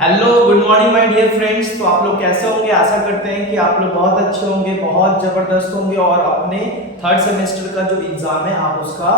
Hello good morning my dear friends. तो आप लोग कैसे होंगे? आशा करते हैं कि आप लोग बहुत अच्छे होंगे, बहुत ज़बरदस्त होंगे और अपने थर्ड सेमेस्टर का जो एग्ज़ाम है आप उसका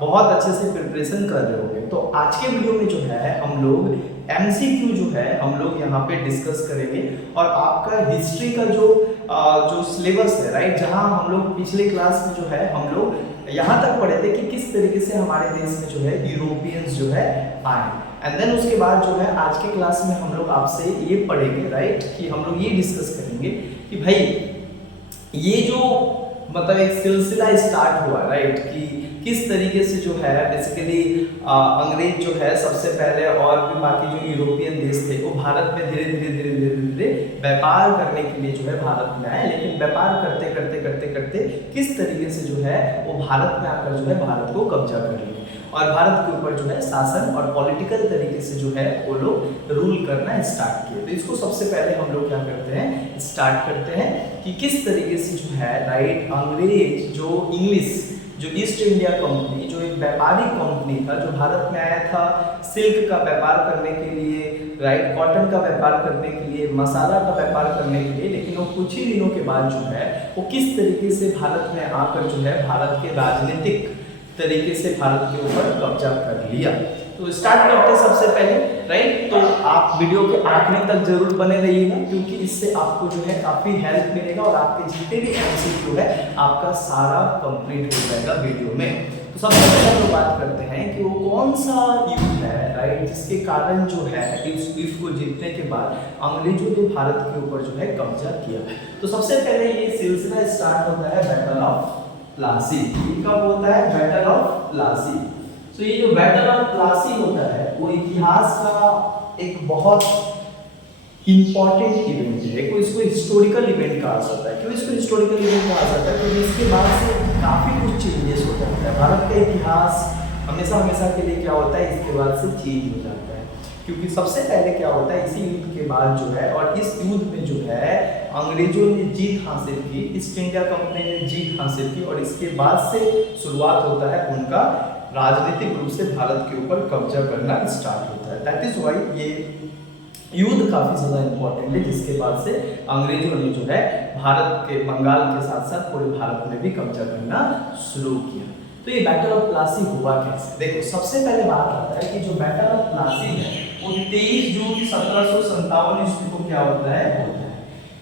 बहुत अच्छे से प्रिपरेशन कर रहे होंगे। तो आज के वीडियो में जो है हम लोग एमसीक्यू जो है हम लोग यहाँ पे डिस्कस करेंगे और आपका हिस्ट्री का जो सिलेबस है, राइट, जहाँ हम लोग पिछले क्लास में जो है हम लोग यहाँ तक पढ़े थे कि किस तरीके से हमारे देश में जो है यूरोपियंस जो है आए। एंड देन उसके बाद जो है आज के क्लास में हम लोग आपसे ये पढ़ेंगे, राइट, कि हम लोग ये डिस्कस करेंगे कि भाई ये जो मतलब एक सिलसिला स्टार्ट हुआ, राइट, कि किस तरीके से जो है बेसिकली अंग्रेज जो है सबसे पहले और भी बाकी जो यूरोपियन देश थे वो भारत में धीरे धीरे धीरे धीरे धीरे व्यापार करने के लिए जो है भारत में आए। लेकिन व्यापार करते करते करते करते किस तरीके से जो है वो भारत में आकर जो है भारत को कब्जा कर लिए और भारत के ऊपर जो है शासन और पॉलिटिकल तरीके से जो है वो लोग रूल करना स्टार्ट किए। तो इसको सबसे पहले हम लोग क्या करते हैं, स्टार्ट करते हैं कि किस तरीके से जो है, राइट, अंग्रेज जो इंग्लिश जो ईस्ट इंडिया कंपनी जो एक व्यापारिक कंपनी था जो भारत में आया था सिल्क का व्यापार करने के लिए, राइट, कॉटन का व्यापार करने के लिए, मसाला का व्यापार करने के लिए, लेकिन वो कुछ ही दिनों के बाद जो है वो किस तरीके से भारत में आकर जो है भारत के राजनीतिक तरीके से भारत के ऊपर कब्जा कर लिया। तो स्टार्ट करते हैं सबसे पहले, राइट। तो आप वीडियो के आखिरी तक जरूर बने रहिएगा क्योंकि इससे आपको जो है काफी हेल्प मिलेगा और आपके जितने भी एमसीक्यू है आपका सारा कंप्लीट हो जाएगा वीडियो में। तो सबसे पहले हम बात करते हैं कि वो कौन सा युद्ध है, राइट, जिसके कारण जो है इस युद्ध को जीतने के बाद अंग्रेजों ने भारत के ऊपर जो है कब्जा किया। तो सबसे पहले ये सिलसिला स्टार्ट होता है बैटल ऑफ प्लासी। कब होता है? Battle of Plassey. तो ये जो बैटल ऑफ प्लासी होता है वो इतिहास का एक बहुत इंपॉर्टेंट इवेंट है। इसको हिस्टोरिकल इवेंट कहा जाता है। क्यों इसको हिस्टोरिकल इवेंट कहा जाता है? क्योंकि इसके बाद से काफी कुछ चेंजेस हो जाता है। भारत का इतिहास हमेशा हमेशा के लिए क्या होता है, इसके बाद से चेंज हो जाता है। क्योंकि सबसे पहले क्या होता है, इसी युद्ध के बाद जो है और इस युद्ध में जो है अंग्रेजों ने जीत हासिल की, ईस्ट इंडिया कंपनी ने जीत हासिल की और इसके बाद से शुरुआत होता है उनका राजनीतिक रूप से भारत के ऊपर कब्जा करना स्टार्ट होता है। दैट इज व्हाई ये युद्ध काफी ज्यादा इंपॉर्टेंट है, जिसके बाद से अंग्रेजों ने जो है भारत के बंगाल के साथ साथ पूरे भारत में भी कब्जा करना शुरू किया। तो ये बैटल ऑफ प्लासी हुआ कैसे? देखो, सबसे पहले बात आता है कि जो बैटल ऑफ प्लासी है वो 23 जून 1757 ईस्वी को क्या होता है,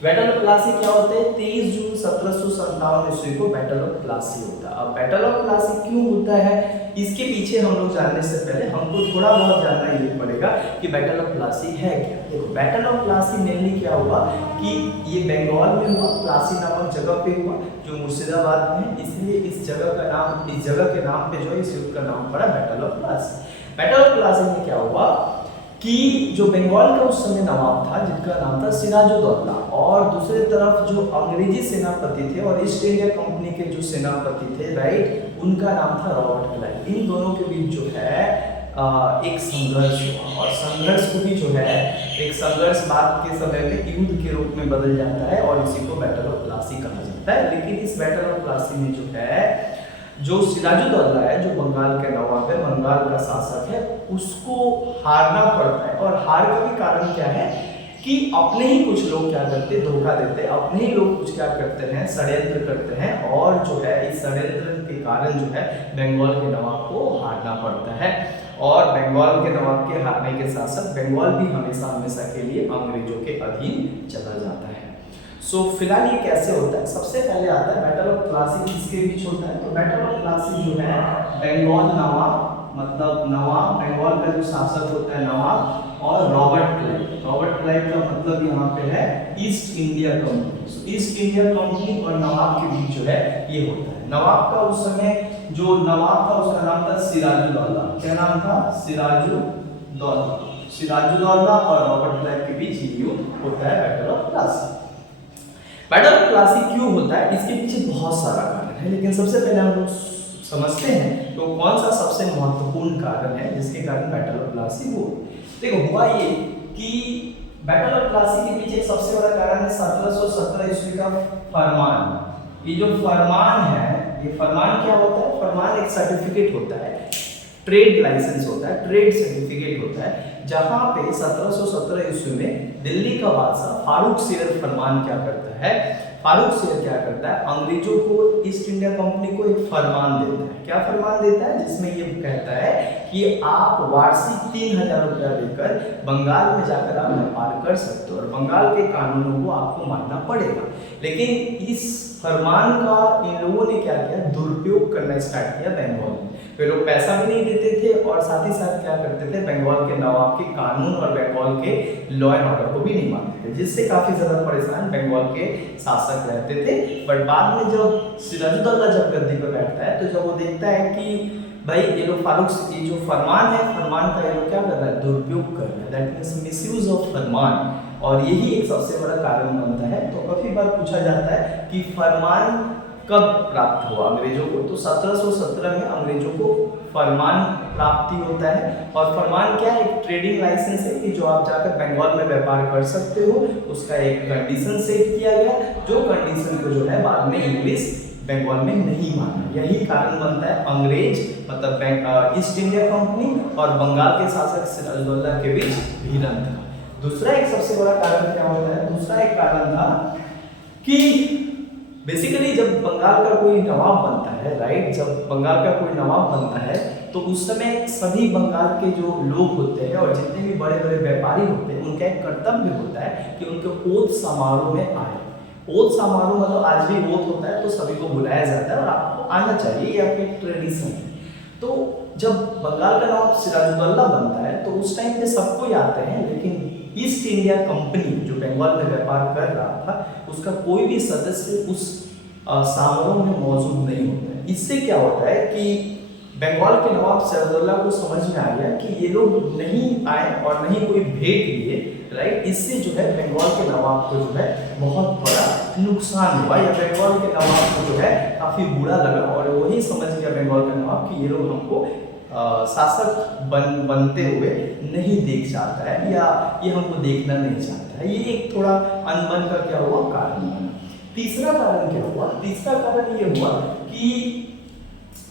बैटल ऑफ प्लासी क्या होता है? 23 जून 1757 ईस्वी को बैटल ऑफ प्लासी होता है। अब बैटल ऑफ प्लासी क्यों होता है, इसके पीछे हम लोग जानने से पहले हमको थोड़ा बहुत जानना ये पड़ेगा कि बैटल ऑफ प्लासी है क्या। देखो, बैटल ऑफ प्लासी मेनली क्या हुआ कि ये बंगाल में हुआ, प्लासी नामक जगह पे हुआ जो मुर्शिदाबाद में है, इसलिए इस जगह के नाम पे जो है इस युद्ध का नाम पड़ा battle of Plassey. Battle of Plassey में क्या हुआ कि जो बंगाल का उस समय नवाब था जिनका नाम था सिराजुद्दौला और दूसरी तरफ जो अंग्रेजी सेनापति थे और ईस्ट इंडिया कंपनी के जो सेनापति थे, राइट, उनका नाम था रॉबर्ट क्लाइव। इन दोनों के बीच जो है एक संघर्ष हुआ और संघर्ष को भी जो है एक संघर्ष बाद के समय में युद्ध के रूप में बदल जाता है और इसी को बैटल ऑफ प्लासी कहा जाता है। लेकिन इस बैटल ऑफ प्लासी में जो है जो सिराजुद्दौला है जो बंगाल के नवाब है, बंगाल का शासक है, उसको हारना पड़ता है। और हार का भी कारण क्या है कि अपने ही कुछ लोग क्या करते, धोखा देते, अपने ही लोग कुछ क्या करते हैं, षड्यंत्र करते हैं और जो है इस षड्यंत्र के कारण जो है बंगाल के नवाब को हारना पड़ता है। और बंगाल के नवाब के हारने के साथ साथ बंगाल भी हमेशा हमेशा के लिए अंग्रेजों के अधीन चला जाता है। सो फिलहाल ये कैसे होता है, सबसे पहले आता है बैटल ऑफ प्लासी किसके बीच होता है। तो बैटल ऑफ प्लासी जो है बंगाल नवाब, मतलब नवाब, बंगाल का जो शासक होता है नवाब, और रॉबर्ट क्लाइव। रॉबर्ट क्लाइव का मतलब यहाँ पे है ईस्ट इंडिया कंपनी। सो ईस्ट इंडिया कंपनी और नवाब के बीच जो है ये होता है। नवाब का उस समय जो नवाब था उसका नाम था सिराजुद्दौला। क्या नाम था? सिराजुद्दौला। सिराजुद्दौला और रॉबर्ट क्लाइव के बीच ये युद्ध होता है battle of Plassey. Battle of Plassey क्यों होता है, इसके पीछे बहुत सारा कारण है, लेकिन सबसे पहले हम लोग समझते हैं तो कौन सा सबसे महत्वपूर्ण कारण है जिसके कारण बैटल ऑफ प्लासी हो। देखो, हुआ ये कि बैटल ऑफ प्लासी के पीछे सबसे बड़ा कारण है 1717 ईस्वी का फरमान। ये जो फरमान है, ये फरमान क्या होता है? फरमान एक सर्टिफिकेट होता है, ट्रेड लाइसेंस होता है, ट्रेड सर्टिफिकेट होता है, जहां पे 1717 ईस्वी में दिल्ली का बादशाह फारूक शेर फरमान क्या करता है, फारूक शेर क्या करता है, अंग्रेजों को ईस्ट इंडिया कंपनी को एक फरमान देता है। क्या फरमान देता है? जिसमें ये कहता है कि आप वार्षिक 3000 रुपया देकर बंगाल में जाकर आप व्यापार कर सकते हो और बंगाल के कानूनों को आपको मानना पड़ेगा। लेकिन इस फरमान का इन लोगों ने क्या किया, दुरुपयोग करना स्टार्ट किया बंगाल में। वे लोग पैसा भी नहीं देते थे और साथ ही साथ क्या करते थे, बंगाल के नवाब के कानून और बंगाल के लॉ एंड ऑर्डर को भी नहीं मानते थे, जिससे काफी ज्यादा परेशान बंगाल के शासक रहते थे। बट बाद में जब सिराजुद्दौला जब गद्दी पर बैठता है तो जब वो देखता है कि भाई ये लोग फारूक, ये जो फरमान है, फरमान का ये लोग क्या कर रहा है, दुरुपयोग कर रहा है, दैट मींस मिसयूज ऑफ फरमान। और यही एक सबसे बड़ा कारण बनता है। तो काफी बार पूछा जाता है कि फरमान कब प्राप्त हुआ अंग्रेजों को, तो 1717 में अंग्रेजों को फरमान प्राप्ति होता है। और फरमान क्या है, एक ट्रेडिंग लाइसेंस है कि जो आप जाकर बंगाल में व्यापार कर सकते हो, उसका एक कंडीशन सेट किया गया, जो कंडीशन को जो है बाद में इंग्लिश बंगाल में नहीं माना। यही कारण बनता है अंग्रेज मतलब ईस्ट इंडिया कंपनी और बंगाल के शासक सिराजुद्दौला के बीच भिड़ंत का। दूसरा एक सबसे बड़ा कारण क्या होता है, दूसरा एक कारण था कि बेसिकली जब बंगाल का कोई नवाब बनता है, राइट, जब बंगाल का कोई नवाब बनता है तो उस समय सभी बंगाल के जो लोग होते हैं और जितने भी बड़े बड़े व्यापारी होते हैं, उनका एक कर्तव्य होता है कि उनके ओथ समारोह में आए। ओथ समारोह मतलब आज भी ओथ होता है तो सभी को बुलाया जाता है और आपको आना चाहिए, ये आपकी ट्रेडिशन है। तो जब बंगाल का नवाब सिराजुद्दौला बनता है तो उस टाइम पे सबको ही आते हैं, लेकिन ईस्ट इंडिया कंपनी जो बंगाल में व्यापार कर रहा था उसका कोई भी सदस्य उस समारोह में मौजूद नहीं होता है। इससे क्या होता है कि बंगाल के नवाब सिराजुद्दौला को समझ में आ गया कि ये लोग नहीं आए और नहीं कोई भेंट लिए, राइट। इससे जो है बंगाल के नवाब को जो है बहुत बड़ा नुकसान हुआ या बंगाल के नवाब को जो है काफी बुरा लगा और वही समझ गया बंगाल का नवाब कि ये लोग हमको शासक बनते हुए नहीं देख चाहता है या ये हमको देखना नहीं चाहता है। ये एक थोड़ा अनबन का क्या हुआ कारण बना। तीसरा कारण क्या हुआ, तीसरा कारण ये हुआ कि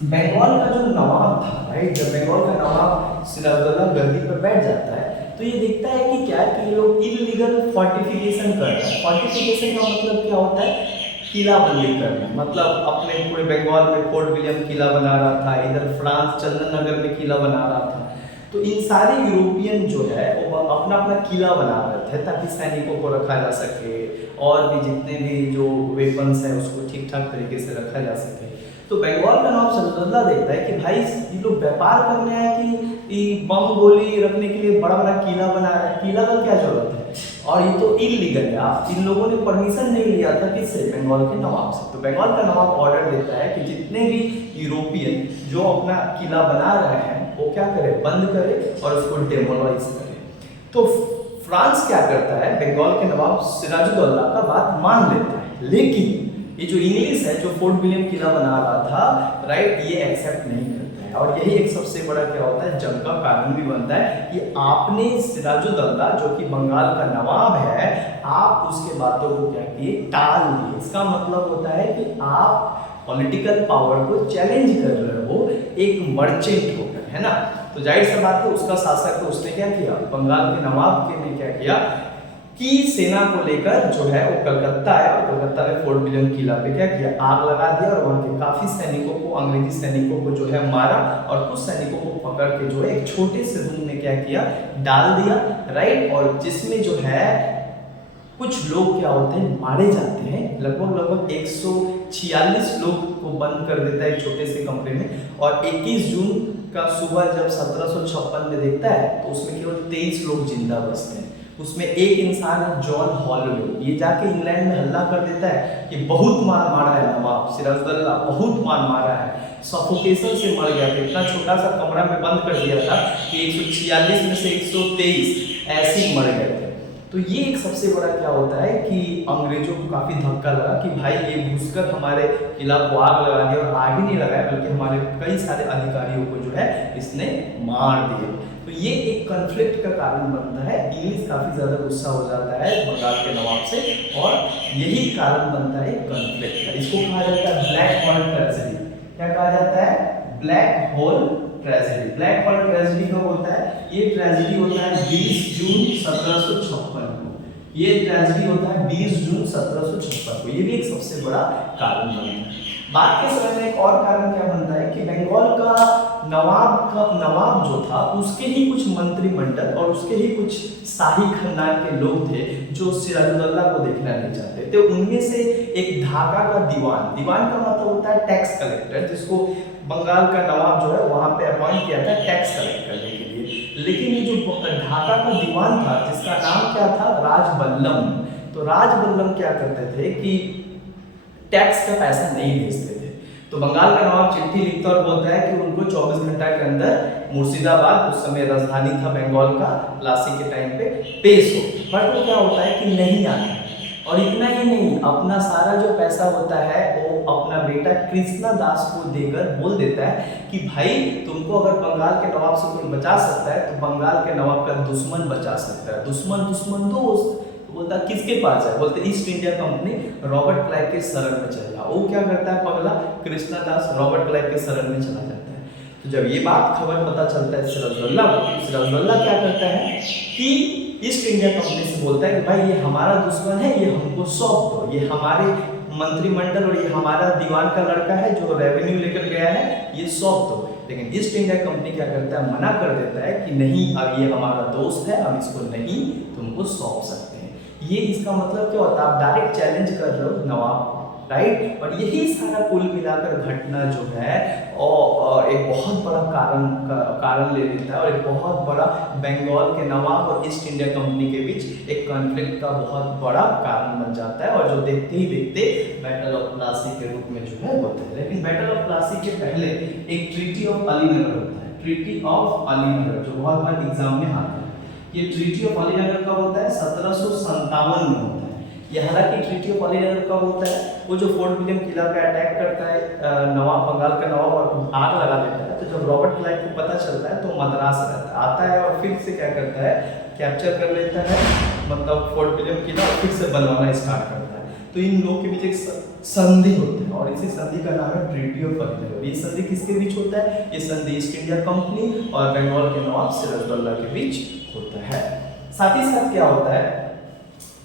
बंगाल का जो नवाब था, राइट, जब बंगाल का नवाब सिराजुद्दौला गद्दी पर बैठ जाता है तो ये देखता है कि क्या कि ये लोग इलीगल फोर्टिफिकेशन कर रहे हैं। फोर्टिफिकेशन का मतलब क्या होता है, किला बंदी करना। मतलब अपने पूरे बंगाल में फोर्ट विलियम किला बना रहा था, इधर फ्रांस चंदन नगर में किला बना रहा था। तो इन सारे यूरोपियन जो है वो अपना अपना किला बना रहे थे ताकि सैनिकों को रखा जा सके और भी जितने भी जो वेपन्स हैं उसको ठीक ठाक तरीके से रखा जा सके। तो बंगाल का नवाब सिराजुद्दौला देखता है कि भाई ये लोग व्यापार करने आए कि बम गोली रखने के लिए बड़ा बड़ा किला बना रहा है, किला का क्या जरूरत है, और ये तो इलीगल है। इन लोगों ने परमिशन नहीं लिया था किससे, बंगाल के नवाब से। तो बंगाल का नवाब ऑर्डर देता है कि जितने भी यूरोपियन जो अपना किला बना रहे हैं वो क्या करे, बंद करे और उसको डेमोलाइज करे। तो फ्रांस क्या करता है, बंगाल के नवाब सिराजुद्दौला का बात मान लेता है, लेकिन ये जो इंग्लिश है जो फोर्ट विलियम किला बना रहा था, राइट, ये एक्सेप्ट नहीं करता है। और यही एक सबसे बड़ा क्या होता है, जंग का कारण भी बनता है कि आपने सिराजुद्दौला जो कि बंगाल का नवाब है, आप उसके बातों को क्या किए, टाल दिए। इसका मतलब होता है कि आप पॉलिटिकल पावर को चैलेंज कर रहे हो एक मर्चेंट होकर, है ना। तो जाहिर सी बात है उसका शासक तो उसने क्या किया, बंगाल के नवाब के ने क्या किया कि सेना को लेकर जो है वो कलकत्ता आया और कलकत्ता में फोर्ट विलियम किला पे क्या किया, आग लगा दिया और वहाँ के काफी सैनिकों को, अंग्रेजी सैनिकों को जो है मारा और कुछ सैनिकों को पकड़ के जो है एक छोटे से रूम में क्या किया, डाल दिया, राइट। और जिसमें जो है कुछ लोग क्या होते हैं, मारे जाते हैं। लगभग 146 लोग को बंद कर देता है एक छोटे से कमरे में। और 21 जून का सुबह जब 1756 में देखता है तो उसमें केवल 23 लोग जिंदा बचते हैं। उसमें एक इंसान है जॉन हॉलवे, ये जाके इंग्लैंड में हल्ला कर देता है कि बहुत मार मारा है नवाब सिराजुद्दौला, बहुत मार मारा है, सफोकेशन से मर गया था। इतना छोटा सा कमरा में बंद कर दिया था कि 146 में से 123 ऐसे ही मर गए थे। तो ये एक सबसे बड़ा क्या होता है कि अंग्रेजों को काफी धक्का लगा कि भाई ये घुसकर हमारे किला को आग लगा दिया, और आग ही नहीं लगाया बल्कि हमारे कई सारे अधिकारियों को जो है इसने मार दिया। तो ये एक कॉन्फ्लिक्ट का कारण बनता है। इंग्लिश काफी ज्यादा गुस्सा हो जाता है बंगाल के नवाब से और यही कारण बनता है कॉन्फ्लिक्ट का। इसको कहा जाता है ब्लैक होल ट्रेजेडी। क्या कहा जाता है, black hole tragedy. Black pearl tragedy कब होता है? ये ट्रेजेडी होता है 20 जून 1756 को। ये ट्रेजेडी होता है 20 जून 1756 को। ये भी एक सबसे बड़ा कारण बनता है। बाद के समय में एक और कारण क्या बनता है कि बंगाल का नवाब जो था उसके ही कुछ मंत्रिमंडल और उसके ही कुछ शाही खानदान के लोग थे जो सिराजुद्दौला को देखना नहीं चाहते थे। उनमें से एक ढाका का दीवान का मतलब होता है टैक्स कलेक्टर, जिसको बंगाल का नवाब जो है वहां पे अपॉइंट किया था टैक्स कलेक्ट करने के लिए। लेकिन ये जो ढाका का दीवान था जिसका नाम क्या था? राजबल्लम। तो राजबल्लम क्या करते थे कि टैक्स का पैसा नहीं भेजते थे। तो बंगाल का नवाब चिट्ठी लिखता और बोलता है कि उनको 24 घंटा के अंदर मुर्शिदाबाद, उस समय राजधानी था बंगाल का, प्लासी के टाइम पे पेश हो। बट वो क्या होता है कि नहीं आता। और इतना ही नहीं, अपना सारा जो पैसा होता है वो अपना बेटा कृष्णा दास को देकर बोल देता है कि भाई तुमको अगर बंगाल के नवाब से कोई बचा सकता है तो बंगाल के नवाब का दुश्मन बचा सकता है। दुश्मन दोस्त बोलता किसके पास है? बोलते east India company Robert Clive के शरण में चल जा। वो क्या करता है? पगला कृष्णा दास रॉबर्ट क्लाइव के शरण में चला जाता है। तो जब ये बात खबर पता चलता है सिराजुद्दौला को, सिराजुद्दौला क्या करता है कि ईस्ट इंडिया कंपनी से बोलता है कि भाई ये हमारा दुश्मन है, ये हमको सौंप दो, ये हमारे मंत्रिमंडल और ये हमारा दीवान का लड़का है जो रेवेन्यू लेकर गया है, ये सौंप दो। लेकिन ईस्ट इंडिया कंपनी क्या करता है? मना कर देता है कि नहीं, अब ये हमारा दोस्त है, हम इसको नहीं तुमको सौंप सकते हैं। ये इसका मतलब क्या होता है? आप डायरेक्ट चैलेंज कर रहे हो नवाब, राइट? और यही सारा कुल मिलाकर घटना जो है और एक बहुत बड़ा कारण ले लेता है और एक बहुत बड़ा बंगाल के नवाब और ईस्ट इंडिया कंपनी के बीच एक कॉन्फ्लिक्ट का बहुत बड़ा कारण बन जाता है और जो देखते ही देखते बैटल ऑफ प्लासी के रूप में जो है होता है। लेकिन बैटल ऑफ प्लासी के पहले एक ट्रीटी ऑफ अलीनगर होता है। ट्रीटी ऑफ अलीनगर जो बहुत बार एग्जाम में आता है। ये ट्रीटी ऑफ अलीनगर कब होता है? 1757 में होता है। ये हालांकि ट्रीटी ऑफ अलीनगर कब होता है? वो जो फोर्ट विलियम किला पे अटैक करता है नवाब, बंगाल का नवाब, और आग लगा देता है। तो जब रॉबर्ट क्लाइव को पता चलता है तो मद्रास आता है और फिर से क्या करता है? कैप्चर कर लेता है, मतलब फोर्ट विलियम किला, और फिर से बनवाना स्टार्ट करता है। तो इन लोगों के बीच एक संधि होती है और इसी संधि का नाम है ट्रीटी ऑफ अलीनगर। ये संधि किसके बीच होता है? ये संधि ईस्ट इंडिया कंपनी और बंगाल के नवाब सिराजुद्दौला के बीच होता है। साथ ही साथ क्या होता है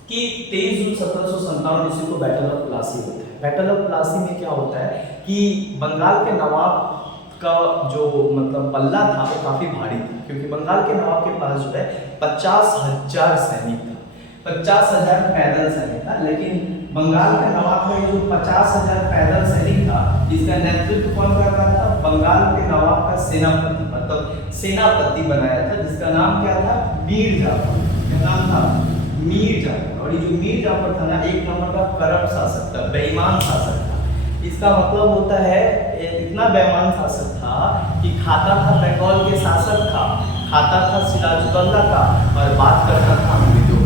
कि 23 जून 1757 ईस्वी को बैटल ऑफ प्लासी होता है। बैटल ऑफ प्लासी में क्या होता है कि बंगाल के नवाब का जो मतलब पल्ला था वो काफी भारी था, क्योंकि बंगाल के नवाब के पास जो है 50,000 सैनिक था, 50,000 पैदल सैनिक था। लेकिन बंगाल के नवाब में जो 50,000 पैदल सैनिक था, इसका नेतृत्व कौन कर रहा था? बंगाल के नवाब का सेनापति, मतलब सेनापति बनाया था, जिसका नाम क्या था? मीर जाफर। क्या नाम था? मीर जाफर। और ये जो मीर जाफर था ना, एक नंबर का करप्ट शासक था, बेईमान शासक था। इसका मतलब होता है इतना बेईमान शासक था कि खाता था बंगाल के शासक का, खाता था सिराजुद्दौला का और बात करता था अंग्रेजों,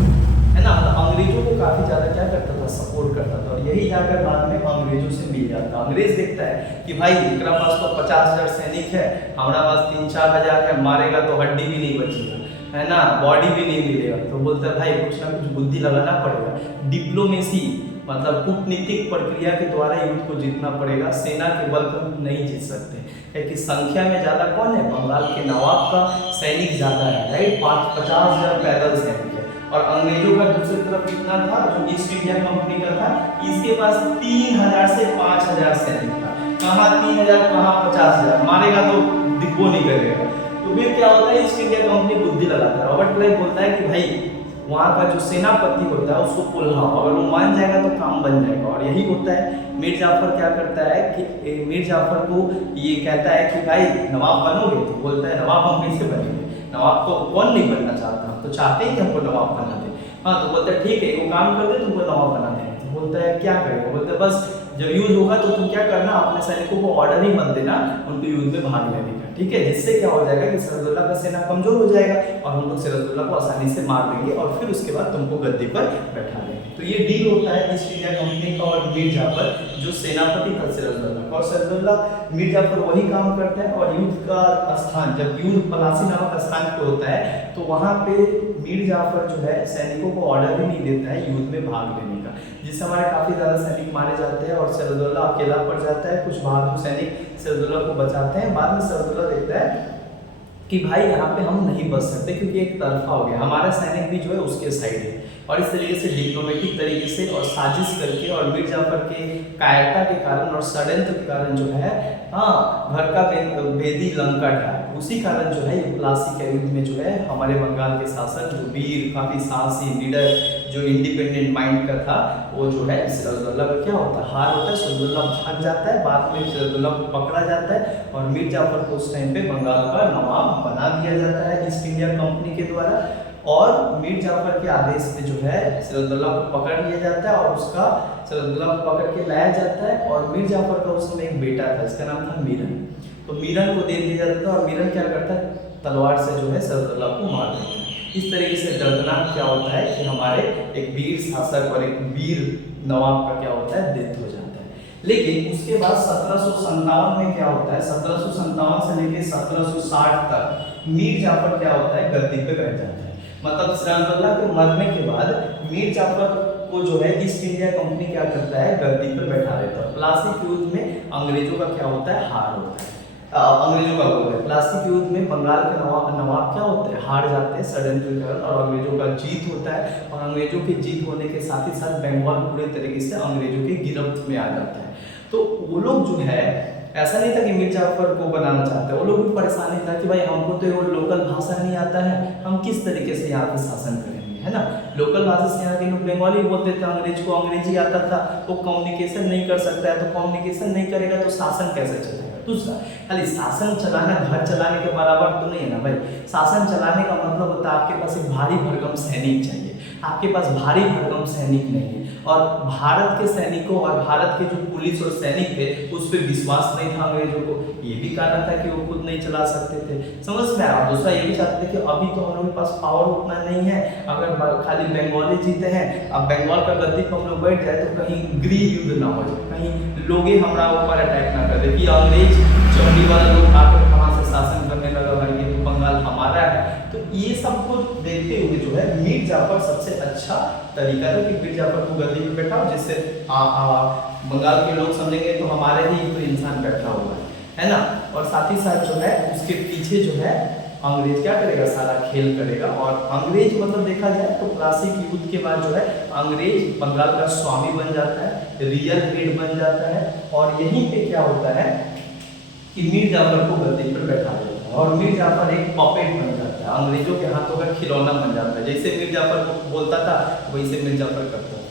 है ना? मतलब अंग्रेजों को काफी ज्यादा क्या करता था? सपोर्ट करता था। और यही जाकर बाद में अंग्रेजों से मिल जाता। अंग्रेज देखता है कि भाई इनका पास तो 50,000 सैनिक है, हमारा पास 3-4 हजार है, मारेगा तो हड्डी भी नहीं बचेगा, है ना, बॉडी भी नहीं मिलेगा। तो बोलता है भाई कुछ ना कुछ बुद्धि लगाना पड़ेगा, डिप्लोमेसी मतलब कूटनीतिक प्रक्रिया के द्वारा युद्ध को जीतना पड़ेगा। सेना के बल पर नहीं जीत सकते, क्योंकि संख्या में ज्यादा कौन है? बंगाल के नवाब का सैनिक ज्यादा है, राइट? 50,000 पैदल सैनिक है। और अंग्रेजों का दूसरी तरफ कितना था? जो ईस्ट इंडिया कंपनी का था, इसके पास 3,000 से 5,000 सैनिक था। कहाँ 3,000, कहाँ 50,000, मारेगा तो दिक्को नहीं करेगा। तो फिर क्या होता है? ईस्ट इंडिया कंपनी बुद्धि लगाता है। रॉबर्ट क्लाइव बोलता है कि भाई वहाँ का जो सेनापति होता है उसको पुल्हाओ, अगर वो मान जाएगा तो काम बन जाएगा। और यही होता है। मीर जाफर क्या करता है कि मीर जाफर को ये कहता है कि भाई नवाब बनोगे? तो बोलता है नवाब हम कैसे बनेंगे? नवाब को कौन नहीं बनना चाहता, तो चाहते हैं कि हमको नवाब बना दे। हाँ, तो बोलता है ठीक है, वो काम कर दे, तुमको नवाब बना देंगे। तो बोलता है क्या करेगा? बोलता है बस जब युद्ध होगा तो तुम क्या करना, अपने सैनिकों को ऑर्डर ही मत देना उनको युद्ध में भाग लेने का, ठीक है? जिससे क्या हो जाएगा कि सिराजुद्दौला का सेना कमजोर हो जाएगा और हम लोग सिराजुद्दौला को आसानी से मार देंगे और फिर उसके बाद तुमको गद्दी पर बैठा देंगे। तो ये डील होता है ईस्ट इंडिया कंपनी का और मीर जाफर जो सेनापति था सिराजुद्दौला का। और सिराजुद्दौला मीर जाफर वही काम करते हैं। और युद्ध का स्थान, जब युद्ध प्लासी नामक स्थान पे होता है तो वहां पे मीर जाफर जो है सैनिकों को ऑर्डर ही नहीं देता है युद्ध में भाग लेने का, जिससे हमारे काफ़ी ज़्यादा सैनिक मारे जाते हैं और सिराजुद्दौला अकेला पड़ जाता है। कुछ बहादुर सैनिक सिराजुद्दौला को बचाते हैं। बाद में सिराजुद्दौला देखता है कि भाई यहाँ पे हम नहीं बच सकते क्योंकि एक तरफा हो गया, हमारा सैनिक भी जो है उसके साइड है। और इस तरीके से डिप्लोमेटिक तरीके से और साजिश करके और मीर जाफर के कायरता के कारण और षड्यंत्र के कारण जो है घर का भेदी लंका ढहा। उसी कारण जो है ये प्लासी के युद्ध में जो है हमारे बंगाल के शासक जो वीर, काफ़ी साहसी, निडर, जो इंडिपेंडेंट माइंड का था, वो जो है सिराजुद्दौला का क्या होता है, हार होता है। सिराजुद्दौला भाग जाता है, बाद में सिराजुद्दौला को पकड़ा जाता है और मीर जाफर को उस टाइम पे बंगाल का नवाब बना दिया जाता है ईस्ट इंडिया कंपनी के द्वारा। और मीर जाफर के आदेश पे जो है सिराजुद्दौला को पकड़ लिया जाता है और उसका सिराजुद्दौला को पकड़ के लाया जाता है। और मीर जाफर का उस समय एक बेटा था, इसका नाम था मीरन। तो मीरन को दे दिया जाता है और मीरन क्या करता है, तलवार से जो है सिराजुद्दौला को मार देता है। इस तरीके से दर्दनाक क्या होता है कि हमारे एक वीर शासक और एक वीर नवाब का क्या होता है, डेथ हो जाता है। लेकिन उसके बाद 1757 में क्या होता है, 1757 से लेकर 1760 तक मीर जाफर क्या होता है, गद्दी पे बैठ जाता है। मतलब सिराजुद्दौला के मरने के बाद मीर जाफर को जो है ईस्ट इंडिया कंपनी क्या करता है, गद्दी पे बैठा देता है। प्लासी के युद्ध में अंग्रेजों का क्या होता है, हार होता है। अंग्रेजों का बोल है, प्लासी के युद्ध में बंगाल के नवाब क्या होते हैं, हार जाते हैं षड्यंत्र के कारण और अंग्रेजों का जीत होता है। और अंग्रेजों की जीत होने के साथ ही साथ बंगाल पूरे तरीके से अंग्रेजों की गिरफ्त में आ जाता है। तो वो लोग जो है, ऐसा नहीं था कि मीर जाफर को बनाना चाहते, वो लोग भी परेशानी था कि भाई हमको तो वो लोकल भाषा नहीं आता है, हम किस तरीके से यहाँ पे शासन करेंगे, है ना। लोकल भाषा से यहाँ के लोग बंगाली बोलते थे, अंग्रेज को अंग्रेजी आता था, वो कम्युनिकेशन नहीं कर सकता है, तो कम्युनिकेशन नहीं करेगा तो शासन कैसे चलेगा। दूसरा, खाली शासन चलाना घर चलाने के बराबर तो नहीं है ना भाई। शासन चलाने का मतलब होता है आपके पास एक भारी भरकम सैनिक चाहिए, आपके पास भारी भरकम सैनिक नहीं है। और भारत के सैनिकों और भारत के जो पुलिस और सैनिक थे उस पर विश्वास नहीं था अंग्रेजों को, ये भी कारण था कि वो खुद नहीं चला सकते थे, समझ में आया। दूसरा ये भी चाहते थे कि अभी तो हम लोगों के पास पावर उतना नहीं है, अगर खाली बंगाली जीते हैं, अब बंगाल का गद्दी पर हम लोग बैठ जाए तो कहीं गृह युद्ध ना हो जाए, कहीं लोग हमारा ऊपर अटैक ना कर दे कि अंग्रेज चौड़ी वाला लोग आकर कहाँ से शासन करने लगा, भाई ये तो बंगाल हमारा है। तो ये सब कुछ देखते हुए जो है मीर जाफर सबसे अच्छा तरीका था कि मीर जाफर को गद्दी पे बैठाओ, जिससे बंगाल के लोग समझेंगे तो हमारे ही तो इंसान बैठा हुआ है ना। और साथ ही साथ जो है उसके पीछे जो है अंग्रेज क्या करेगा, सारा खेल करेगा। और अंग्रेज मतलब देखा जाए तो प्लासी के युद्ध के बाद जो है अंग्रेज बंगाल का स्वामी बन जाता है, रियल हेड बन जाता है। और यहीं पे क्या होता है कि मीर जाफर को गद्दी पर बैठा देता है और मीर जाफर एक पपेट बन जाता है, अंग्रेजों के हाथों का खिलौना बन जाता है। जैसे मीर जाफर को बोलता था वैसे मीर जाफर करता था।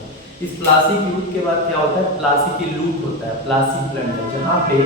इस प्लासी के युद्ध के बाद क्या होता है, प्लासी की लूट होता है, प्लासी प्लंडर, जहाँ पे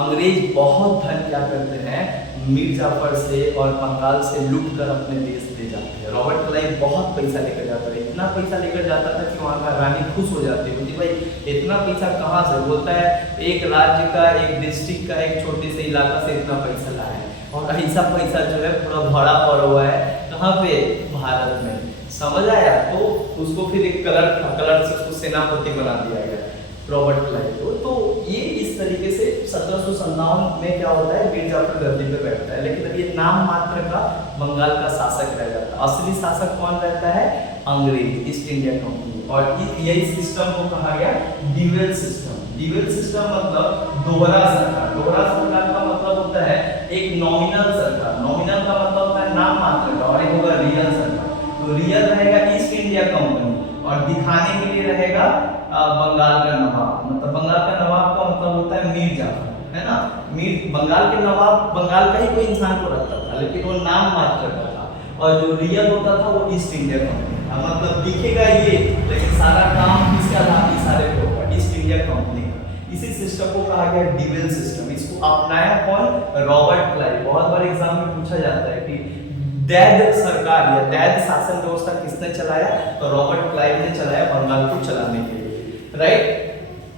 अंग्रेज बहुत धन क्या करते हैं, मीर जाफर से और बंगाल से लूट कर अपने देश ले जाते हैं। रॉबर्ट क्लाइव बहुत पैसा लेकर जाता है, इतना पैसा लेकर जाता था कि वहाँ का रानी खुश हो जाती है, बोलती भाई इतना पैसा कहाँ से, बोलता है एक राज्य का, एक डिस्ट्रिक्ट का, एक छोटे से इलाका से इतना पैसा लाया है। और ऐसा पैसा जो है पूरा भरा पड़ा हुआ है कहाँ पे, भारत में, समझ आया। तो उसको फिर एक कलर से उसको सेनापति बना दिया गया रॉबर्ट क्लाइव को। तो ये इस तरीके से 1757 में क्या होता है, मीर जाफर गद्दी पे बैठता है। लेकिन अब ये नाम मात्र का बंगाल का शासक रह जाता है, असली शासक कौन रहता है, अंग्रेज, ईस्ट इंडिया कंपनी। और यही सिस्टम को कहा गया ड्यूअल सिस्टम। ड्यूअल सिस्टम मतलब दोहरा सरकार। दोहरा सरकार का मतलब होता है एक नॉमिनल सरकार, नॉमिनल का मतलब होता है नाम मात्र का, और एक होगा रियल सरकार। तो रियल रहेगा ईस्ट इंडिया कंपनी और दिखाने के लिए रहेगा बंगाल का नवाब। मतलब बंगाल का नवाब का मतलब होता है मीर जाफर, है ना। मीर बंगाल के नवाब बंगाल का ही कोई इंसान को रखता था, लेकिन वो नाम मात्र का था। और जो रियल होता था वो ईस्ट इंडिया कंपनी था, मतलब दिखेगा ये, लेकिन सारा काम किसका था, सारे को ईस्ट इंडिया कंपनी का। इसी सिस्टम को कहा गया ड्यूअल सिस्टम। इसको अपनाया कौन, रॉबर्ट क्लाइव। बहुत बार एग्जाम में पूछा जाता है कि दैद सरकार या दैद शासन व्यवस्था किसने चलाया, तो रॉबर्ट क्लाइव ने चलाया बंगाल को चलाने के लिए, राइट।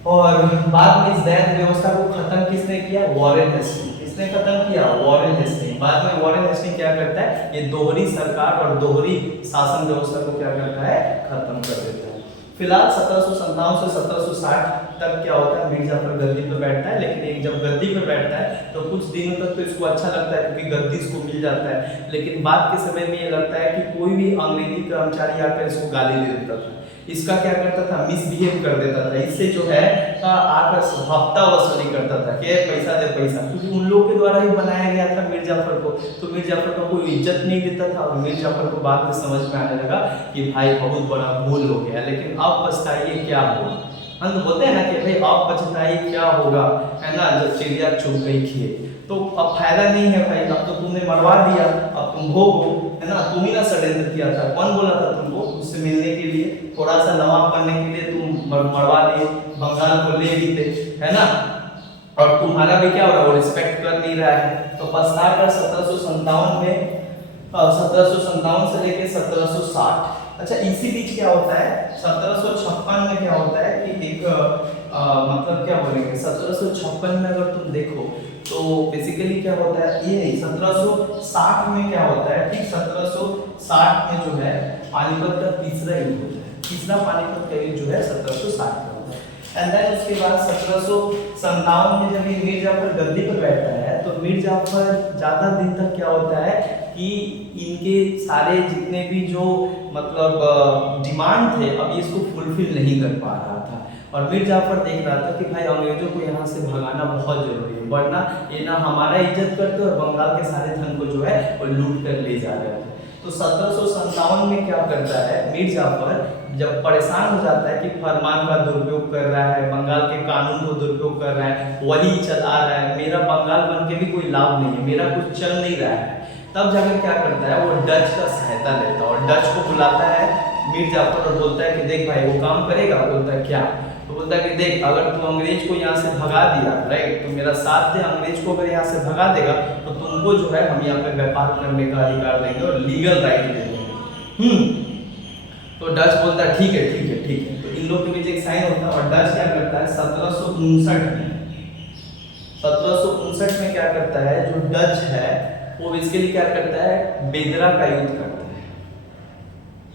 और बाद में इस दैद व्यवस्था को खत्म किसने किया, वॉरेन हेस्टिंग। किसने खत्म किया, वॉरेन हेस्टिंग। बाद में वॉरेन हेस्टिंग क्या करता है, ये दोहरी सरकार और दोहरी शासन व्यवस्था को क्या करता है, खत्म कर देता है। फिलहाल 1757 से 1760 तक क्या होता है, मीर जाफर गद्दी पर बैठता है। लेकिन एक जब गद्दी पर बैठता है तो कुछ दिनों तक तो इसको अच्छा लगता है क्योंकि गद्दी इसको मिल जाता है। लेकिन बाद के समय में ये लगता है कि कोई भी अंग्रेजी कर्मचारी आकर इसको गाली दे देता था इसका क्या करता था, मिसबिहेव कर देता था, इससे जो है आकर हफ्ता वसूली करता था कि पैसा दे पैसा, क्योंकि उन लोग के द्वारा ही बनाया गया था मीर जाफर को। तो मीर जाफर को कोई इज्जत नहीं देता था और मीर जाफर को बाद में समझ में आने लगा कि भाई बहुत बड़ा भूल हो गया, लेकिन अब पछताइए क्या होगा। हम तो बोलते हैं ना कि भाई अब पछताइए क्या होगा, है ना, जब चिड़िया चुग गई खेत। तो अब फायदा नहीं है भाई, अब तो तुमने मरवा दिया, अब तुम भोगो, है ना। तुम ही ना षड्यंत्र किया था, कौन बोला था तुमको उससे मिलने के लिए, थोड़ा सा नवाब करने के लिए तुम मरवा दिए, बंगाल को ले भी थे, है ना। और तुम्हारा भी क्या हो रहा है, वो रिस्पेक्ट कर नहीं रहा है। तो पछता कर 1757 में 1757 से लेके 1760, अच्छा इसी बीच क्या होता है 1756 में क्या होता है कि एक मतलब क्या बोलेंगे 1756 में अगर तुम देखो तो बेसिकली क्या होता है, ये नहीं 1760 में क्या होता है, ठीक 1760 में जो है पानीपत का तीसरा युद्ध होता है, तीसरा पानीपत का युद्ध जो है 1760 में होता है। एंड देन उसके बाद 1757 में जब ये मीर जाफर गद्दी पर बैठता है तो मीर जाफर ज्यादा दिन तक क्या होता है कि इनके सारे जितने भी जो मतलब डिमांड थे अब ये इसको फुलफिल नहीं कर पा रहा था। और मीर जाफर देख रहा था कि भाई अंग्रेजों को यहाँ से भगाना बहुत जरूरी है, वरना ये ना हमारा इज्जत करते और बंगाल के सारे धन को जो है वो लूट कर ले जा रहे थे। तो 1757 में क्या करता है मीर जाफर, जब परेशान हो जाता है कि फरमान का दुरुपयोग कर रहा है, बंगाल के कानून को दुरुपयोग कर रहा है, वही चला रहा है, मेरा बंगाल बन के भी कोई लाभ नहीं है, मेरा कुछ चल नहीं रहा है, तब जाकर क्या करता है वो डच का सहायता लेता है और डच को बुलाता है मीर जाफर और बोलता है कि देख भाई वो काम करेगा। बोलता है क्या, तो बोलता है कि देख अगर तू अंग्रेज को यहाँ से भगा दिया, राइट, तो मेरा साथ दे, अंग्रेज को अगर यहाँ से भगा देगा तो तुमको जो है हम यहाँ पे व्यापार करने का अधिकार देंगे और लीगल राइट देंगे। तो डच बोलता है ठीक है ठीक है ठीक है। तो इन लोग के बीच एक साइन होता है और डच क्या करता है 1759 में क्या करता है जो डच है वो बेसिकली क्या करता है बेदरा का युद्ध करता है।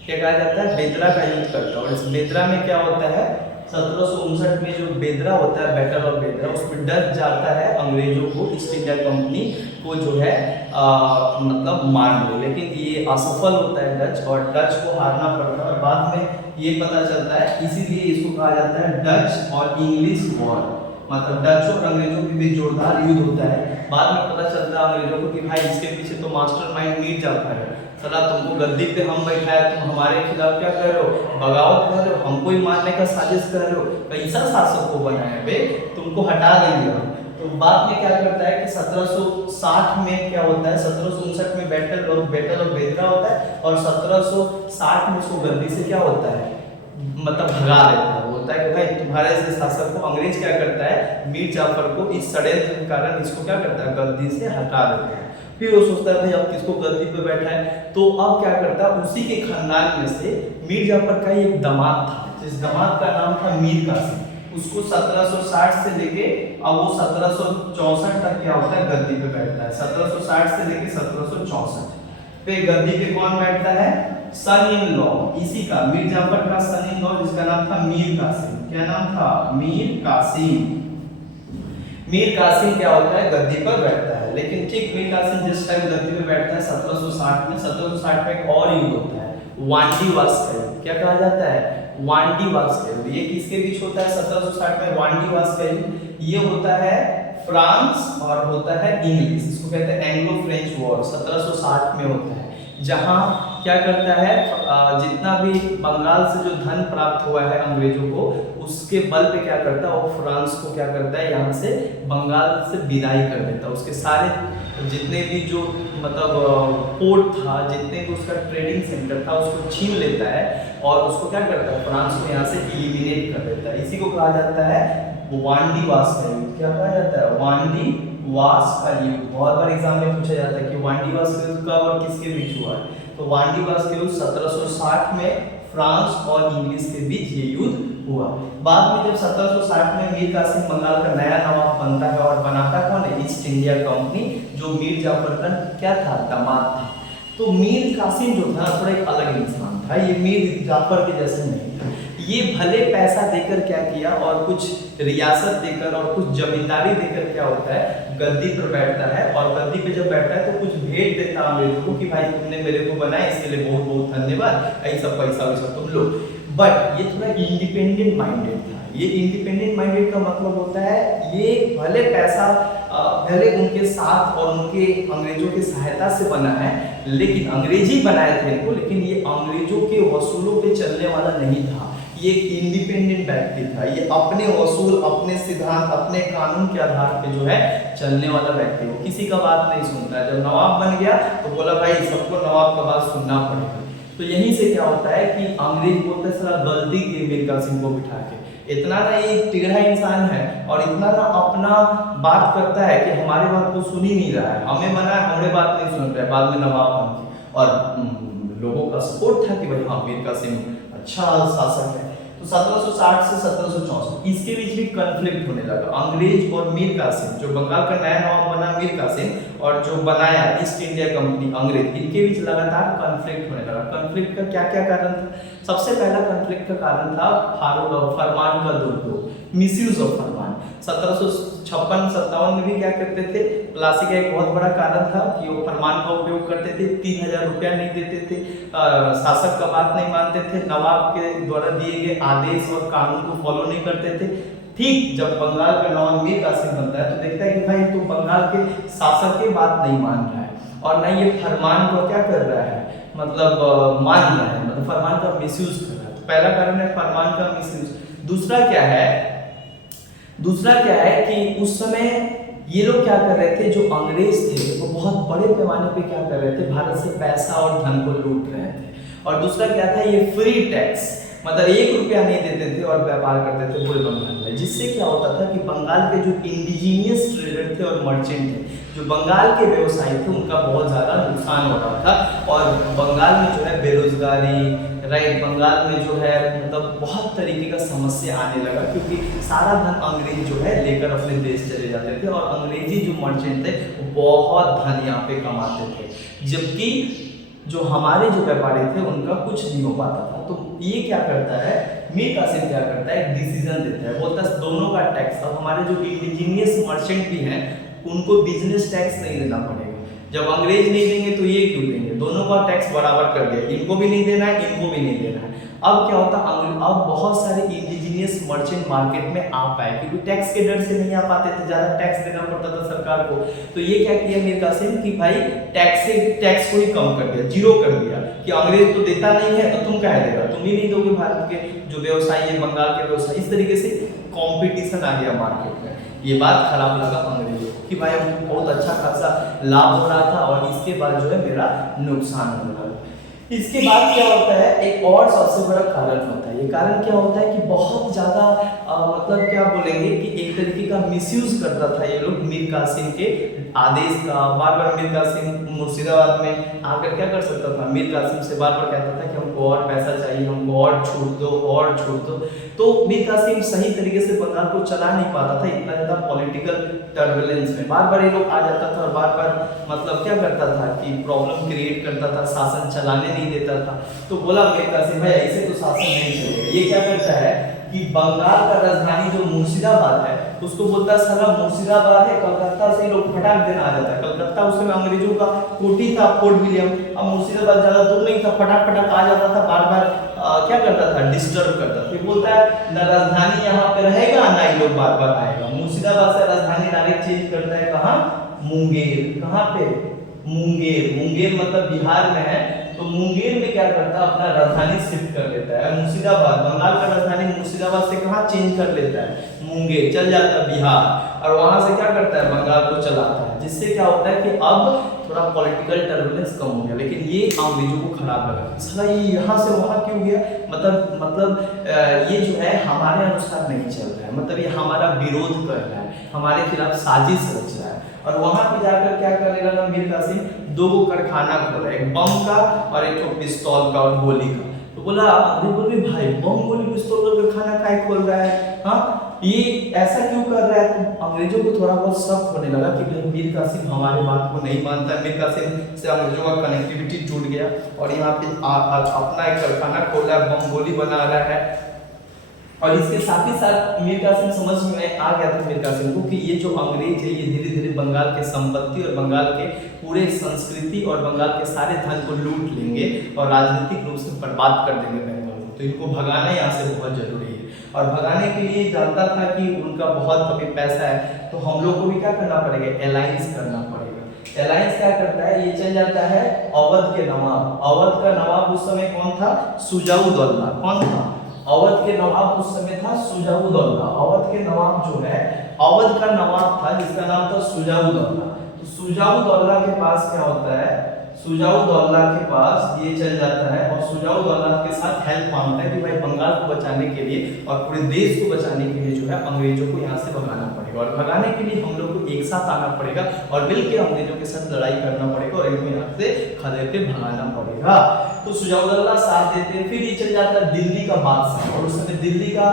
क्या कहा जाता है, बेदरा का युद्ध करता है। और इस बेदरा में क्या होता है 1759 में जो बेदरा होता है, बैटल ऑफ बेदरा, उसमें डच जाता है अंग्रेजों को, ईस्ट इंडिया कंपनी को जो है मतलब मारने, लेकिन ये असफल होता है डच और डच को हारना पड़ता है। और बाद में ये पता चलता है, इसीलिए इसको कहा जाता है डच और इंग्लिश वॉर, मतलब डच और अंग्रेजों के बीच जोरदार युद्ध होता है। बाद में पता चलता है अंग्रेजों को कि भाई इसके पीछे तो मास्टरमाइंड मीर जाफर है, चला तुमको गद्दी पे हम बैठाए, तुम हमारे खिलाफ क्या कर रहे हो, बगावत कर रहे हो, हमको ही मारने का साजिश कर रहे हो, कैसा शासक को बनाया बे, तुमको हटा देंगे हम। तो बाद में क्या करता है कि 1760 में क्या होता है, 1759 में बैटल ऑफ बेदरा होता है और 1760 में उसको गद्दी से क्या होता है मतलब भगा देता है। बोलता है कि भाई तुम्हारे जैसे शासक को, अंग्रेज क्या करता है मीर जाफर को इस षड्यंत्र के कारण इसको क्या करता है गद्दी से हटा देता है। फिर वो सोचता है भाई अब किसको गद्दी पे बैठा है, तो अब क्या करता है उसी के खानदान में से मीर जाफर का एक दामाद था, जिस दामाद का नाम था मीर कासिम, उसको 1760 से लेके अब वो 1764 तक क्या होता है गद्दी पे बैठता है। 1760 से लेके 1764 पे गद्दी पे कौन बैठता है, सन इन लॉ इसी का, मीर जाफर का सन इन लॉ, जिसका नाम था मीर कासिम। क्या नाम था, मीर कासिम। मीर कासिम क्या होता है गद्दी पर बैठता है। लेकिन ठीक मीर कासिम जिस टाइम गद्दी पे बैठता है 1760 में, 1760 में एक और युद्ध होता है वांडीवास का युद्ध। क्या कहा जाता है, वांडीवास का युद्ध। ये किसके बीच होता है 1760 में वांडीवास का युद्ध, ये होता है फ्रांस और होता है इंग्लिश, इसको कहते हैं एंग्लो फ्रेंच वॉर, 1760 में होता है। जहां क्या करता है जितना भी बंगाल से जो धन प्राप्त हुआ है अंग्रेजों को, उसके बल पे क्या करता है वो फ्रांस को क्या करता है यहाँ से बंगाल से विदाई कर देता है। उसके सारे जितने भी जो मतलब पोर्ट था, जितने भी उसका ट्रेडिंग सेंटर था, उसको छीन लेता है और उसको क्या करता है फ्रांस को यहाँ से इलिमिनेट कर देता है। इसी को कहा जाता है वांडीवास का युद्ध। क्या कहा जाता है, वांडीवास का युद्ध। बहुत बार एग्जाम में पूछा जाता है कि वांडीवास का युद्ध कब और किसके बीच हुआ है, तो वांडीवास का युद्ध 1760 में फ्रांस और इंग्लिश के बीच ये युद्ध हुआ। बाद में जब 1760 में मीर कासिम बंगाल का नया नवाब बनता है और बनाता कौन है, ईस्ट इंडिया कंपनी, जो मीर जाफर का क्या था, दामाद था। तो मीर कासिम जो था थोड़ा एक अलग इंसान था, ये मीर जाफर के जैसे नहीं था। ये भले पैसा देकर क्या किया और कुछ रियासत देकर और कुछ जमींदारी देकर क्या होता है गद्दी पर बैठता है, और गद्दी पे जब बैठता है तो कुछ भेंट देता है अंग्रेजों को कि भाई तुमने मेरे को बनाया इसके लिए बहुत बहुत धन्यवाद, ऐसा पैसा वैसा तुम लो। बट ये थोड़ा इंडिपेंडेंट माइंडेड था। ये इंडिपेंडेंट माइंडेड का मतलब होता है ये भले पैसा भले उनके साथ और उनके अंग्रेजों की सहायता से बना है, लेकिन अंग्रेजी बनाए थे इनको, लेकिन ये अंग्रेजों के वसूलों पे चलने वाला नहीं था। ये एक इंडिपेंडेंट व्यक्ति था, ये अपने वसूल, अपने सिद्धांत, अपने कानून के आधार पे जो है चलने वाला व्यक्ति, वो किसी का बात नहीं सुनता है। जब नवाब बन गया तो बोला भाई सबको नवाब का बात सुनना पड़ेगा। तो यहीं से क्या होता है कि अंग्रेज बोलते हैं साला गलती की मीर कासिम को बिठा के, इतना ना ये टेढ़ा इंसान है और इतना ना अपना बात करता है कि हमारे बात को सुन ही नहीं रहा है, हमें बना है हमारे बात नहीं सुन रहा है। बाद में नवाब बन गए और लोगों का सपोर्ट था कि भाई हाँ मीर कासिम अच्छा शासक है। तो 1760 से 1764 इसके बीच भी कॉन्फ्लिक्ट होने लगा। अंग्रेज और मीर कासिम, जो बंगाल का नया नवाब बना मीर कासिम और जो बनाया ईस्ट इंडिया कंपनी अंग्रेज, इनके बीच लगातार कॉन्फ्लिक्ट होने लगा। कॉन्फ्लिक्ट का क्या क्या कारण था? सबसे पहला कॉन्फ्लिक्ट का कारण था फरमान का दुरुपयोग, मिसयूज ऑफ फरमान। 1756-57 में भी क्या करते थे, प्लासी का एक बहुत बड़ा कारण था कि वो फरमान का उपयोग करते थे, 3000 रुपया नहीं देते थे, शासक का बात नहीं मानते थे, नवाब के द्वारा दिए गए आदेश और कानून को फॉलो नहीं करते थे। ठीक जब बंगाल का नवाब मीर कासिम बनता है तो देखता है कि भाई तो बंगाल के शासक की बात नहीं मान रहा है और ना ये फरमान को क्या कर रहा है, मतलब मान रहा है, मतलब फरमान का मिसयूज कर रहा है। तो पहला कारण है फरमान का मिसयूज। दूसरा क्या है कि उस समय ये लोग क्या कर रहे थे, जो अंग्रेज थे वो बहुत बड़े पैमाने पे क्या कर रहे थे, भारत से पैसा और धन को लूट रहे थे। और दूसरा क्या था, ये फ्री टैक्स, मतलब 1 रुपया नहीं देते थे और व्यापार करते थे पूरे बंगाल में। जिससे क्या होता था कि बंगाल के जो इंडिजीनियस ट्रेडर थे और मर्चेंट थे, जो बंगाल के व्यवसायी थे, उनका बहुत ज़्यादा नुकसान हो रहा था। और बंगाल में जो है बेरोजगारी, राइट, बंगाल में जो है मतलब बहुत तरीके का समस्या आने लगा, क्योंकि सारा धन अंग्रेज जो है लेकर अपने देश चले जाते थे और अंग्रेजी जो मर्चेंट थे वो बहुत धन यहाँ पे कमाते थे, जबकि जो हमारे जो व्यापारी थे उनका कुछ नहीं हो पाता था। तो ये क्या करता है, मीर कासिम क्या करता है, एक डिसीजन देता है, बोलता है दोनों का टैक्स, अब हमारे जो इंडिजीनियस मर्चेंट भी हैं उनको बिजनेस टैक्स नहीं देना पड़ेगा। जब अंग्रेज नहीं देंगे तो ये क्यों देंगे, दोनों का टैक्स बराबर कर दिया, इनको भी नहीं देना है, इनको भी नहीं देना है। अब क्या होता, अब बहुत सारे इंडिजीनियस मर्चेंट मार्केट में आ पाए, क्योंकि टैक्स के डर से नहीं आ पाते थे, ज्यादा टैक्स देना पड़ता था सरकार को। तो ये क्या किया मीर कासिम कि भाई टैक्स को ही कम कर दिया, जीरो कर दिया, कि अंग्रेज तो देता नहीं है तो तुम क्या देगा, तुम ही नहीं दोगे। भारत के जो व्यवसायी है, बंगाल के व्यवसायी, इस तरीके से कंपटीशन आ गया मार्केट में। ये बात खराब लगा अंग्रेजों को कि भाई हमको बहुत अच्छा खासा लाभ हो रहा था और इसके बाद जो है मेरा नुकसान हो रहा है। इसके बाद क्या होता है, एक और सबसे बड़ा कारण होता है। ये कारण क्या होता है कि बहुत ज़्यादा मतलब क्या बोलेंगे कि एक तरीके का मिसयूज करता था ये लोग मीर कासिम के आदेश का। बार बार मीर कासिम मुर्शिदाबाद में आकर क्या कर सकता था, मीर कासिम से बार बार कहता था कि हमको और पैसा चाहिए, हमको और छूट दो, और छूट दो। तो मीर कासिम सही तरीके से बंगाल को चला नहीं पाता था, इतना ज़्यादा पॉलिटिकल टर्बुलेंस में बार बार ये लोग आ जाता था और बार बार मतलब क्या करता था कि प्रॉब्लम क्रिएट करता था, शासन चलाने नहीं देता था। तो बोला मीर कासिम भाई ऐसे तो शासन नहीं चलेगा। ये क्या करता है कि बंगाल का राजधानी जो मुर्शिदाबाद है उसको बोलता है साला मुर्शिदाबाद है, कलकत्ता से लोग फटाक देना आ जाता है। कलकत्ता उस समय अंग्रेजों का कोठी था, फोर्ट विलियम। अब मुर्शिदाबाद ज्यादा दूर नहीं था, फटाक फटाक आ जाता था, बार बार क्या करता था, डिस्टर्ब करता था। बोलता है ना राजधानी यहाँ पे रहेगा ना ये लोग बार बार आएगा। मुर्शिदाबाद से राजधानी डायरेक्ट चेंज करता है कहाँ, मुंगेर। कहाँ पे, मुंगेर। मुंगेर मतलब बिहार में है, तो मुंगेर में क्या करता है अपना राजधानी शिफ्ट कर लेता है। मुर्शिदाबाद, बंगाल का राजधानी मुर्शिदाबाद से कहाँ चेंज कर लेता है, मुंगेर, चल जाता है बिहार, और वहां से क्या करता है बंगाल को चलाता है। जिससे क्या होता है कि अब थोड़ा पॉलिटिकल टर्बुलेंस कम हो गया। लेकिन ये अंग्रेजों को खराब लगा, साला ये यहाँ से वहाँ क्यों गया, मतलब ये जो है हमारे अनुसार नहीं चल रहा है, मतलब ये हमारा विरोध कर रहा है, हमारे खिलाफ साजिश रच रहा है। और वहां पे जाकर क्या करने लगा मीर कासिम, 2 कारखाना खोला, एक बम का और एक पिस्तौल का और गोली का। तो बोला अंग्रेज बोले भाई बम गोली पिस्तौल का कारखाना काहे खोल रहा है, हाँ ये ऐसा क्यों कर रहा है। तो अंग्रेजों को थोड़ा बहुत शक होने लगा कि मीर कासिम हमारे बात को नहीं मानता है। मीर कासिम से अंग्रेजों का कनेक्टिविटी टूट गया और यहाँ पे अपना एक कारखाना खोला, बम गोली बना रहा है। और इसके साथ ही साथ मीर कासिम समझ में आ गया था मीर कासिम को कि ये जो अंग्रेज है ये धीरे धीरे बंगाल के संपत्ति और बंगाल के पूरे संस्कृति और बंगाल के सारे धन को लूट लेंगे और राजनीतिक रूप से बर्बाद कर देंगे बंगाल को। तो इनको भगाना यहाँ से बहुत जरूरी है। और भगाने के लिए जानता था कि उनका बहुत अभी पैसा है, तो हम लोग को भी क्या करना पड़ेगा, अलायंस करना पड़ेगा। अलायंस क्या करता है, ये चल जाता है अवध के नवाब। अवध का नवाब उस समय कौन था, सुजाउदौला। कौन था, अवध के नवाब उस समय था सुजाउदौला। अवध के नवाब जो है, अवध का नवाब था जिसका नाम था सुजाउदौला। तो सुजाउदौला के पास क्या होता है, सुजाउदौला के पास ये चल जाता है और सुजाउदौला के साथ हेल्प मांगता है कि भाई बंगाल को बचाने के लिए और पूरे देश को बचाने के लिए जो है अंग्रेजों को यहाँ से भगाना पड़ेगा। और भगाने के लिए हम लोग को एक साथ आना पड़ेगा और मिलकर अंग्रेजों के साथ लड़ाई करना पड़ेगा और इनको यहाँ से खदेड़ के भगाना पड़ेगा। तो सुजाउदौला साथ देते हैं। फिर ये चल जाता है दिल्ली का बादशाह, और उस समय दिल्ली का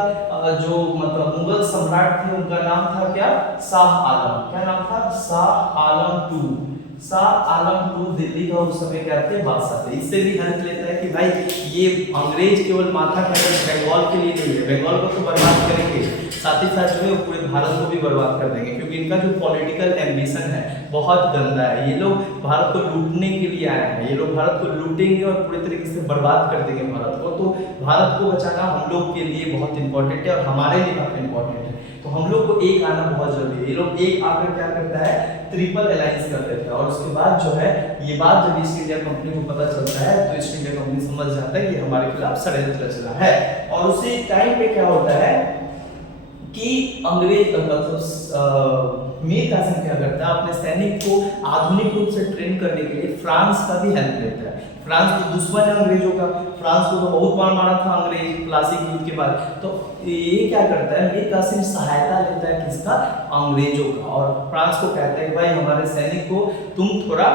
जो मतलब मुगल सम्राट थे उनका नाम था क्या, शाह आलम। क्या नाम था, शाह आलम II। शाह आलम II दिल्ली का उस समय क्या थे, बादशाह थे। इससे भी हेल्प लेता है कि भाई ये अंग्रेज केवल माथा खाकर बंगाल के लिए नहीं है, बंगाल को तो बर्बाद करेंगे, साथ ही साथ जो है पूरे भारत को भी बर्बाद कर देंगे, क्योंकि इनका जो पॉलिटिकल एम्बिशन है बहुत गंदा है। ये लोग भारत को लूटने के लिए आए हैं, ये लोग भारत को लूटेंगे और पूरे तरीके से बर्बाद कर देंगे भारत को। तो भारत को बचाना हम लोग के लिए बहुत इंपॉर्टेंट है और हमारे लिए काफी इंपॉर्टेंट है। तो हम लोग को एक आना बहुत जरूरी है। ये लोग एक आकर क्या करता है, ट्रिपल अलायंस कर देता है। और उसके बाद जो है ये बात जब ईस्ट इंडिया कंपनी को पता चलता है तो ईस्ट इंडिया कंपनी समझ जाता है कि हमारे खिलाफ षड्यंत्र रच रहा है। और उसी टाइम पे क्या होता है कि अंग्रेज मतलब मीर कासिम क्या करता है, अपने सैनिक को आधुनिक रूप से ट्रेन करने के लिए फ्रांस का भी हेल्प लेता है। फ्रांस तो दुश्मन है अंग्रेजों का, फ्रांस को तो बहुत बार मारा था अंग्रेज प्लासी युद्ध के बाद। तो ये क्या करता है, मीर कासिम सहायता लेता है किसका, अंग्रेजों का। और फ्रांस को कहता है भाई हमारे सैनिक को तुम थोड़ा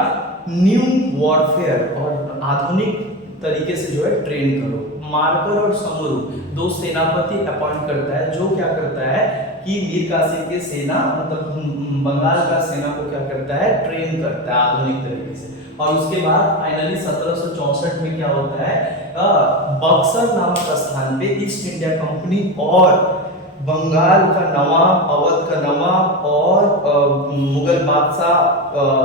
न्यू वॉरफेयर और आधुनिक तरीके से जो है ट्रेन करो। मार्कर और समरू दो सेनापति अपॉइंट करता है, जो क्या करता है कि मीर कासिम के सेना मतलब बंगाल का सेना को क्या करता है, ट्रेन करता है आधुनिक तरीके से। और उसके बाद फाइनली 1764 में क्या होता है, बक्सर नामक स्थान पे ईस्ट इंडिया कंपनी और बंगाल का नवाब, अवध का नवाब और मुगल बादशाह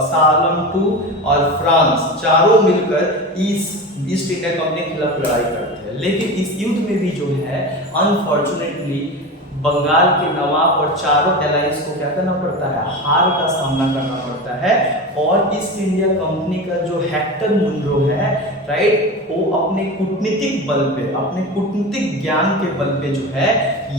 शाह आलम II और फ्रांस चारों मिलकर ईस्ट इंडिया कंपनी के खिलाफ लड़ाई करते हैं। लेकिन इस युद्ध में भी जो है अनफॉर्चुनेटली बंगाल के नवाब और चारों अलायंस को क्या करना पड़ता है, हार का सामना करना पड़ता है। और ईस्ट इंडिया कंपनी का जो हेक्टर मुनरो है, राइट, वो अपने कूटनीतिक बल पे, अपने कूटनीतिक ज्ञान के बल पे जो है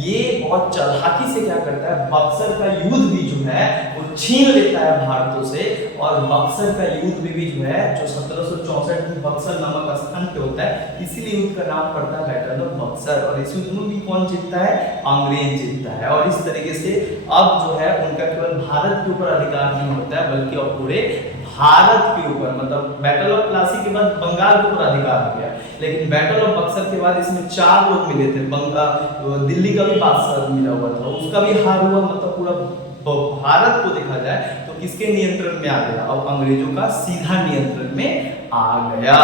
ये बहुत चालाकी से क्या करता है, बक्सर का युद्ध भी जो है वो छीन लेता है भारतों से। और बक्सर का युद्ध भी जो है जो 1764 में बक्सर नामक स्थान पे होता है, इसीलिए युद्ध का नाम पड़ता है बैटल ऑफ बक्सर। और इस युद्ध में भी कौन जीतता है, अंग्रेज जीतता है। और इस तरीके से अब जो है उनका केवल भारत के ऊपर अधिकार नहीं होता है, बल्कि अब पूरे भारत के ऊपर, मतलब बैटल ऑफ प्लासी के बाद बंगाल के ऊपर अधिकार हो गया। लेकिन बैटल ऑफ बक्सर के बाद इसमें 4 लोग मिले थे, दिल्ली का भी बादशाह मिला हुआ था, उसका भी हार हुआ। मतलब पूरा भारत को देखा जाए तो किसके नियंत्रण में आ गया, अब अंग्रेजों का सीधा नियंत्रण में आ गया।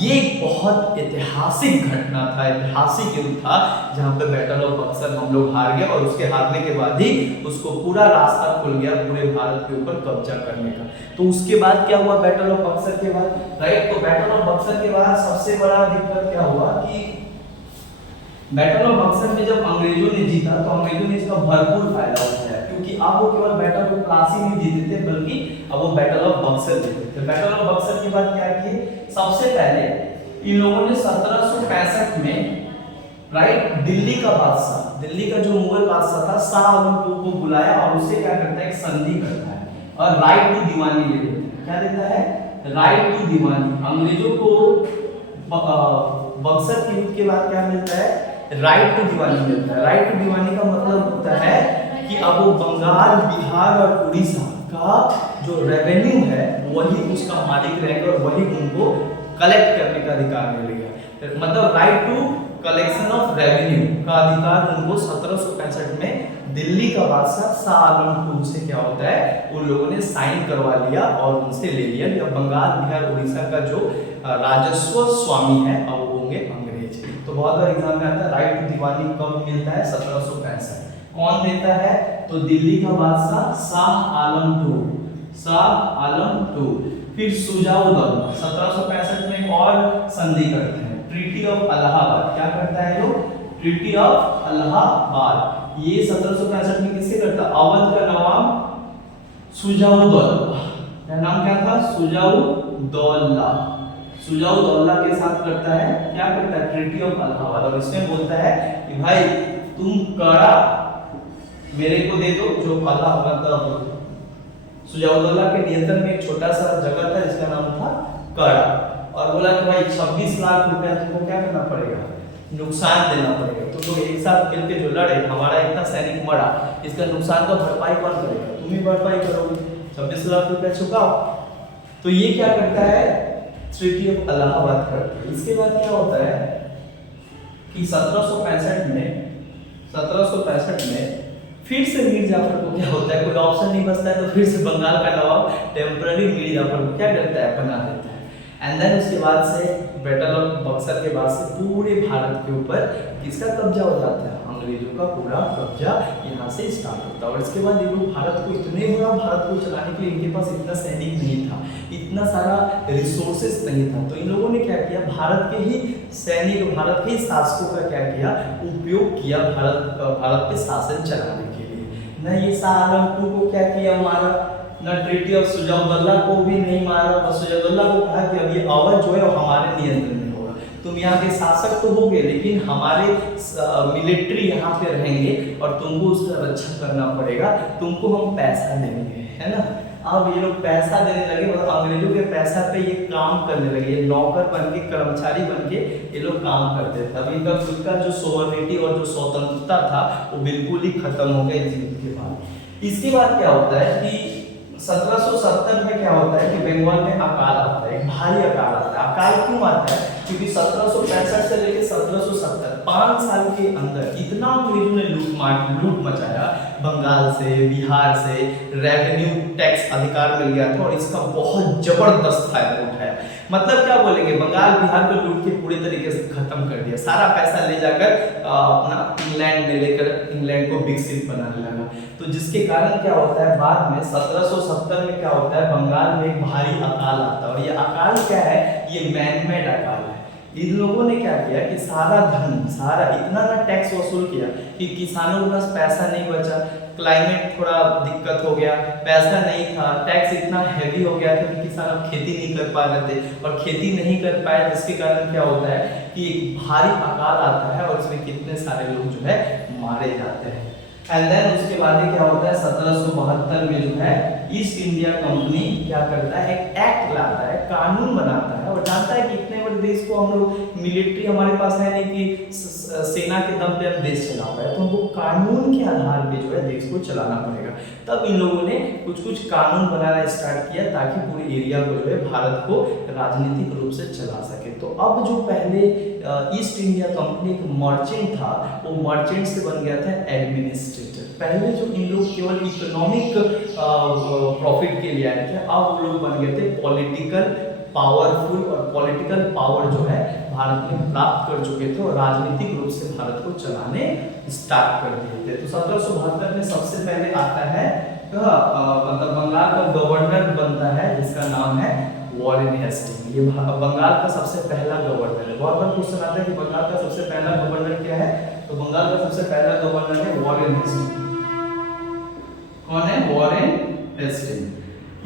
ये बहुत ऐतिहासिक घटना था, ऐतिहासिक युद्ध था, जहां पे बैटल ऑफ बक्सर हम लोग हार गए। और उसके हारने के बाद ही उसको पूरा रास्ता खुल गया पूरे भारत के ऊपर कब्जा करने का। तो उसके बाद क्या हुआ बैटल ऑफ बक्सर के बाद, राइट, तो बैटल ऑफ बक्सर के बाद सबसे बड़ा दिक्कत क्या हुआ कि बैटल ऑफ बक्सर में जब अंग्रेजों ने जीता तो अंग्रेजों ने इसका भरपूर फायदा उठाया, क्योंकि अब वो केवल बैटल ऑफ प्लासी नहीं जीते थे, बल्कि अब वो बैटल ऑफ बक्सर जीते थे। बैटल ऑफ बक्सर के बाद क्या किए, सबसे पहले इन लोगों ने 1765 में, राइट, दिल्ली का बादशाह, दिल्ली का जो मुगल बादशाह था शाह आलम II को बुलाया और उससे क्या करता है, एक संधि करता है और राइट टू दीवानी ले लेता है। क्या देता है, राइट टू दीवानी। अंग्रेजों को बक्सर के युद्ध के बाद क्या मिलता है, राइट टू दीवानी मिलता है। राइट टू दीवानी का मतलब होता है कि अब वो बंगाल, बिहार और उड़ीसा का जो रेवेन्यू है वही उसका मालिक रहेगा और वही उनको कलेक्ट करने का अधिकार मिलेगा। मतलब right to collection of revenue का अधिकार उनको 1765 में दिल्ली का बादशाह शाह आलम II से क्या होता है, उन लोगों ने साइन करवा लिया और उनसे ले लिया। या बंगाल, बिहार, उड़ीसा का जो राजस्व स्वामी है अब वो होंगे अंग्रेज। तो बहुत बार एग्जाम में आता है राइट टू दीवानी कब मिलता है, 1765। कौन देता है, तो दिल्ली का बादशाह शाह आलम II, शाह आलम II। फिर सुजाउदौला 1765 में और संधि करते हैं, ट्रीटी ट्रीटी ऑफ इलाहाबाद। क्या करता है लोग? Treaty of Allahabad. ये 1765 में किससे करता? अवध का नवाब सुजाउद्दौला, नाम क्या था? सुजाउद्दौला। सुजाउद्दौला के साथ करता है, क्या करता है? Treaty of Allahabad. और इसमें बोलता है कि भाई तुम कड़ा मेरे को दे दो, जो अल्लाह मतलब सुजाउद्दौला के नियंत्रण में एक छोटा सा जगह था जिसका नाम था कड़ा, और बोला कि भाई 26 लाख रुपया तुमको क्या करना पड़ेगा? नुकसान देना पड़ेगा। तो लोग एक साथ मिलकर जो लड़े, हमारा इतना सैनिक मरा, इसका नुकसान का भरपाई कौन करेगा? तुम ही भरपाई करोगे, 26 लाख रुपया चुकाओ। तो ये क्या करता है? ट्रीटी ऑफ इलाहाबाद करता है। इसके बाद क्या होता है कि 1765 में फिर से मीर जाफर को क्या होता है, कोई ऑप्शन नहीं बचता है, तो फिर से बंगाल का नवाब टेम्पररी मीर जाफर को क्या करता है? बना देता है। एंड देन उसके बाद से बैटल ऑफ बक्सर के बाद से पूरे भारत के ऊपर किसका कब्जा हो जाता है? अंग्रेजों का पूरा कब्जा यहाँ से स्टार्ट होता है। और इसके बाद ये लोग भारत को इतने बड़ा भारत को चलाने के लिए इनके पास इतना सैनिक नहीं था, इतना सारा रिसोर्सेस नहीं था। तो इन लोगों ने क्या किया? भारत के ही सैनिक, भारत के ही शासकों का क्या किया? उपयोग किया भारत पे शासन चलाने के लिए। न ये शाह आलम II को क्या किया? मारा। न ट्रीटी ऑफ सुजाउद्दौला को भी नहीं मारा, बस सुजाउद्दौला को कहा कि अब ये अवध जो है वो हमारे नियंत्रण में होगा, तुम यहाँ के शासक तो होगे लेकिन हमारे मिलिट्री यहाँ पे रहेंगे और तुमको उसका रक्षा करना पड़ेगा, तुमको हम पैसा देंगे, है ना। अब ये लोग पैसा देने लगे और अंग्रेजों के पैसा पे ये काम करने लगे, ये नौकर बन के, कर्मचारी बन के ये लोग काम करते थे। अब इनका खुद का जो सोवरेनिटी और जो स्वतंत्रता था वो बिल्कुल ही खत्म हो गया इस युद्ध के बाद। इसके बाद क्या होता है कि 1770 में क्या होता है कि बंगाल में अकाल आता है, एक भारी अकाल आता है। अकाल क्यों आता है? क्योंकि 1765 से लेकर 1770 5 साल के अंदर इतना अंग्रेजों ने लूट मचाया, बंगाल से, बिहार से रेवेन्यू टैक्स अधिकार मिल गया था और इसका बहुत जबरदस्त फायदा उठाया। मतलब क्या बोलेंगे, बंगाल बिहार को लूट के पूरे तरीके से खत्म कर दिया, सारा पैसा ले जाकर अपना इंग्लैंड में लेकर इंग्लैंड को विकसित बनाने लगा। तो जिसके कारण क्या होता है, बाद में 1770 में क्या होता है, बंगाल में एक भारी अकाल आता है। और ये अकाल क्या है? ये मैनमेड अकाल है। इन लोगों ने क्या किया कि सारा धन, सारा इतना ना टैक्स वसूल किया कि किसानों के पास पैसा नहीं बचा, क्लाइमेट थोड़ा दिक्कत हो गया, पैसा नहीं था, टैक्स इतना हैवी हो गया था कि किसान अब खेती नहीं कर पा रहे थे, और खेती नहीं कर पाए जिसके कारण क्या होता है कि एक भारी अकाल आता है और इसमें कितने सारे लोग जो है मारे जाते हैं। एंड देन उसके बाद क्या होता है, 1772 में जो है ईस्ट इंडिया कंपनी क्या करता है, एक एक्ट लाता है, कानून बनाता है और जानता है कि इतने बड़े देश को हम लोग, मिलिट्री हमारे पास है नहीं कि सेना के दम पे हम देश चला पाए, तो हमको कानून के आधार पे जो है देश को चलाना पड़ेगा। तब इन लोगों ने कुछ कानून बनाना स्टार्ट किया ताकि पूरे एरिया को जो है भारत को राजनीतिक रूप से चला सके। तो अब जो पहले ईस्ट इंडिया कंपनी एक मर्चेंट था, वो मर्चेंट से बन गया था एडमिनिस्ट्रेटर। पहले जो इन लोग केवल इकोनॉमिक प्रॉफिट के लिए आए थे, अब वो लोग बन गए थे पॉलिटिकल पावरफुल, और पॉलिटिकल पावर जो है भारत में प्राप्त कर चुके थे और राजनीतिक रूप से भारत को चलाने स्टार्ट कर दिए थे। तो 1772 में सबसे पहले आता है मतलब बंगाल का गवर्नर बनता है जिसका नाम है वॉरेन हेस्टिंग। ये बंगाल का सबसे पहला गवर्नर है। बहुत बार क्वेश्चन आता है कि बंगाल का सबसे पहला गवर्नर क्या है, तो बंगाल का सबसे पहला गवर्नर है वॉरेन हेस्टिंग। कौन है? Warren Hastings.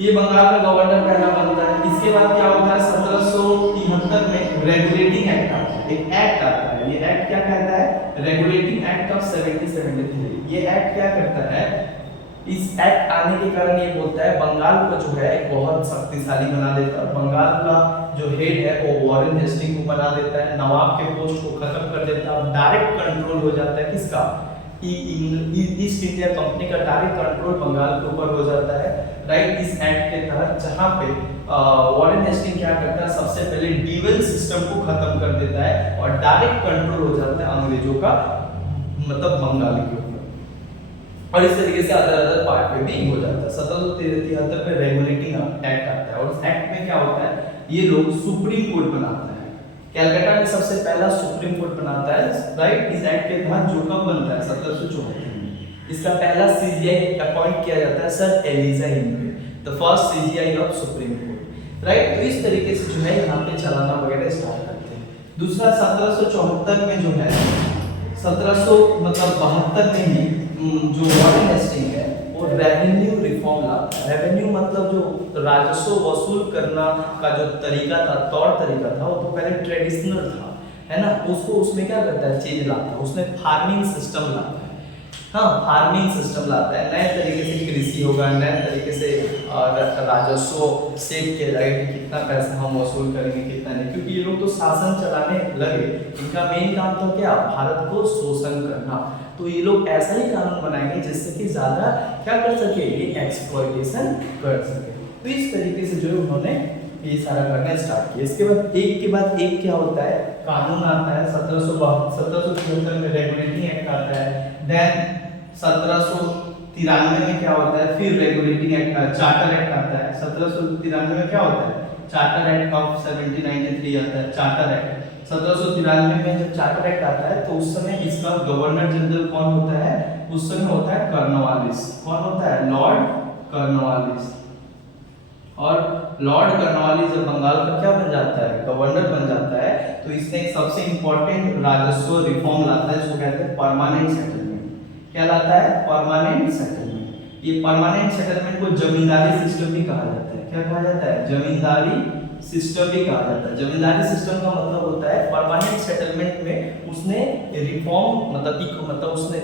ये बंगाल का गवर्नर पहला बनता है। इसके बाद क्या होता है, 1773 में रेगुलेटिंग एक्ट आता है, एक एक्ट आता है। ये एक्ट क्या कहता है? Regulating act of 1773। ये एक्ट क्या करता है, इस एक्ट आने के कारण ये बोलता है बंगाल को जो है एक बहुत शक्तिशाली बना देता है। बंगाल का जो हेड है वो वॉरेन हेस्टिंग को बना देता है, नवाब के पोस्ट को खत्म कर देता है, डायरेक्ट कंट्रोल हो जाता है किसका? ईस्ट इंडिया कंपनी का डायरेक्ट कंट्रोल बंगाल के ऊपर हो जाता है, राइट। इस एक्ट के तहत जहां पे वॉरेन हेस्टिंग क्या करता है, सबसे पहले डीवल सिस्टम को खत्म कर देता है और डायरेक्ट कंट्रोल हो जाता है अंग्रेजों का, मतलब बंगाल के ऊपर। और इस तरीके से अदर पार्ट पे भी हो जाता है। 1773 में रेगुलेटिंग एक्ट आता है और उस एक्ट में क्या होता है, ये लोग सुप्रीम कोर्ट बनाता है। कलकत्ता में सबसे पहला सुप्रीम कोर्ट बनाता है, राइट। इस एक्ट के तहत जो कब बनता है 1774 में, इसका पहला सीजीआई अपॉइंट किया जाता है सर एलिजा हिंडे, the first CJI of Supreme Court, right. तो इस तरीके से जो है यहाँ पे चलाना वगैरह स्टार्ट करते हैं। दूसरा 1774 में जो है 1700 मतलब 72 में ही जो वॉरेन हेस्टिंग है वो रेवेन्यू रिफॉर्म लाता है। रेवेन्यू मतलब जो राजस्व वसूल करना का जो तरीका था, तौर तरीका था, वो तो पहले ट्रेडिशनल था, है ना। उसको उसमें क्या करता है, चेंज लाता है, उसमें फार्मिंग सिस्टम लाता है। हाँ, फार्मिंग सिस्टम लाता है, नए तरीके से कृषि होगा, नए तरीके से राजस्व सेट किया जाएगा कि कितना पैसा हम वसूल करेंगे कितना नहीं, क्योंकि ये लोग तो शासन चलाने लगे, इनका मेन काम था क्या, भारत को शोषण करना। तो ये लोग ऐसा ही कानून बनाएंगे जिससे कि ज्यादा क्या कर सके, ये एक्सप्लॉइटेशन कर सके। तो इस तरीके से जो उन्होंने ये सारा करना स्टार्ट किया। इसके बाद एक के बाद एक क्या होता है, कानून आता है। 1773 में रेगुलेटिंग एक्ट आता है। देन 1793 में क्या होता है, फिर रेगुलेटिंग एक्ट, चार्टर एक्ट आता है। 1793 में क्या होता है, चार्टर एक्ट ऑफ 1793 आता है, चार्टर एक्ट। 1793 में जब चार्टर एक्ट आता है तो उस समय इसका गवर्नर जनरल कौन होता है, उस समय होता है कॉर्नवालिस। कौन होता है, लॉर्ड कॉर्नवालिस। और लॉर्ड कॉर्नवालिस जब बंगाल का क्या बन जाता है, गवर्नर बन जाता है, तो इसने एक सबसे इंपॉर्टेंट राजस्व रिफॉर्म लाता है, इसको कहते हैं परमानेंट सेटलमेंट। क्या लाता है, परमानेंट सेटलमेंट। ये परमानेंट सेटलमेंट को जमींदारी सिस्टम भी कहा जाता है। क्या कहा जाता है, जमींदारी सिस्टम भी कहा जाता है। जमींदारी सिस्टम का मतलब होता है परमानेंट सेटलमेंट में उसने रिफॉर्म मतलब उसने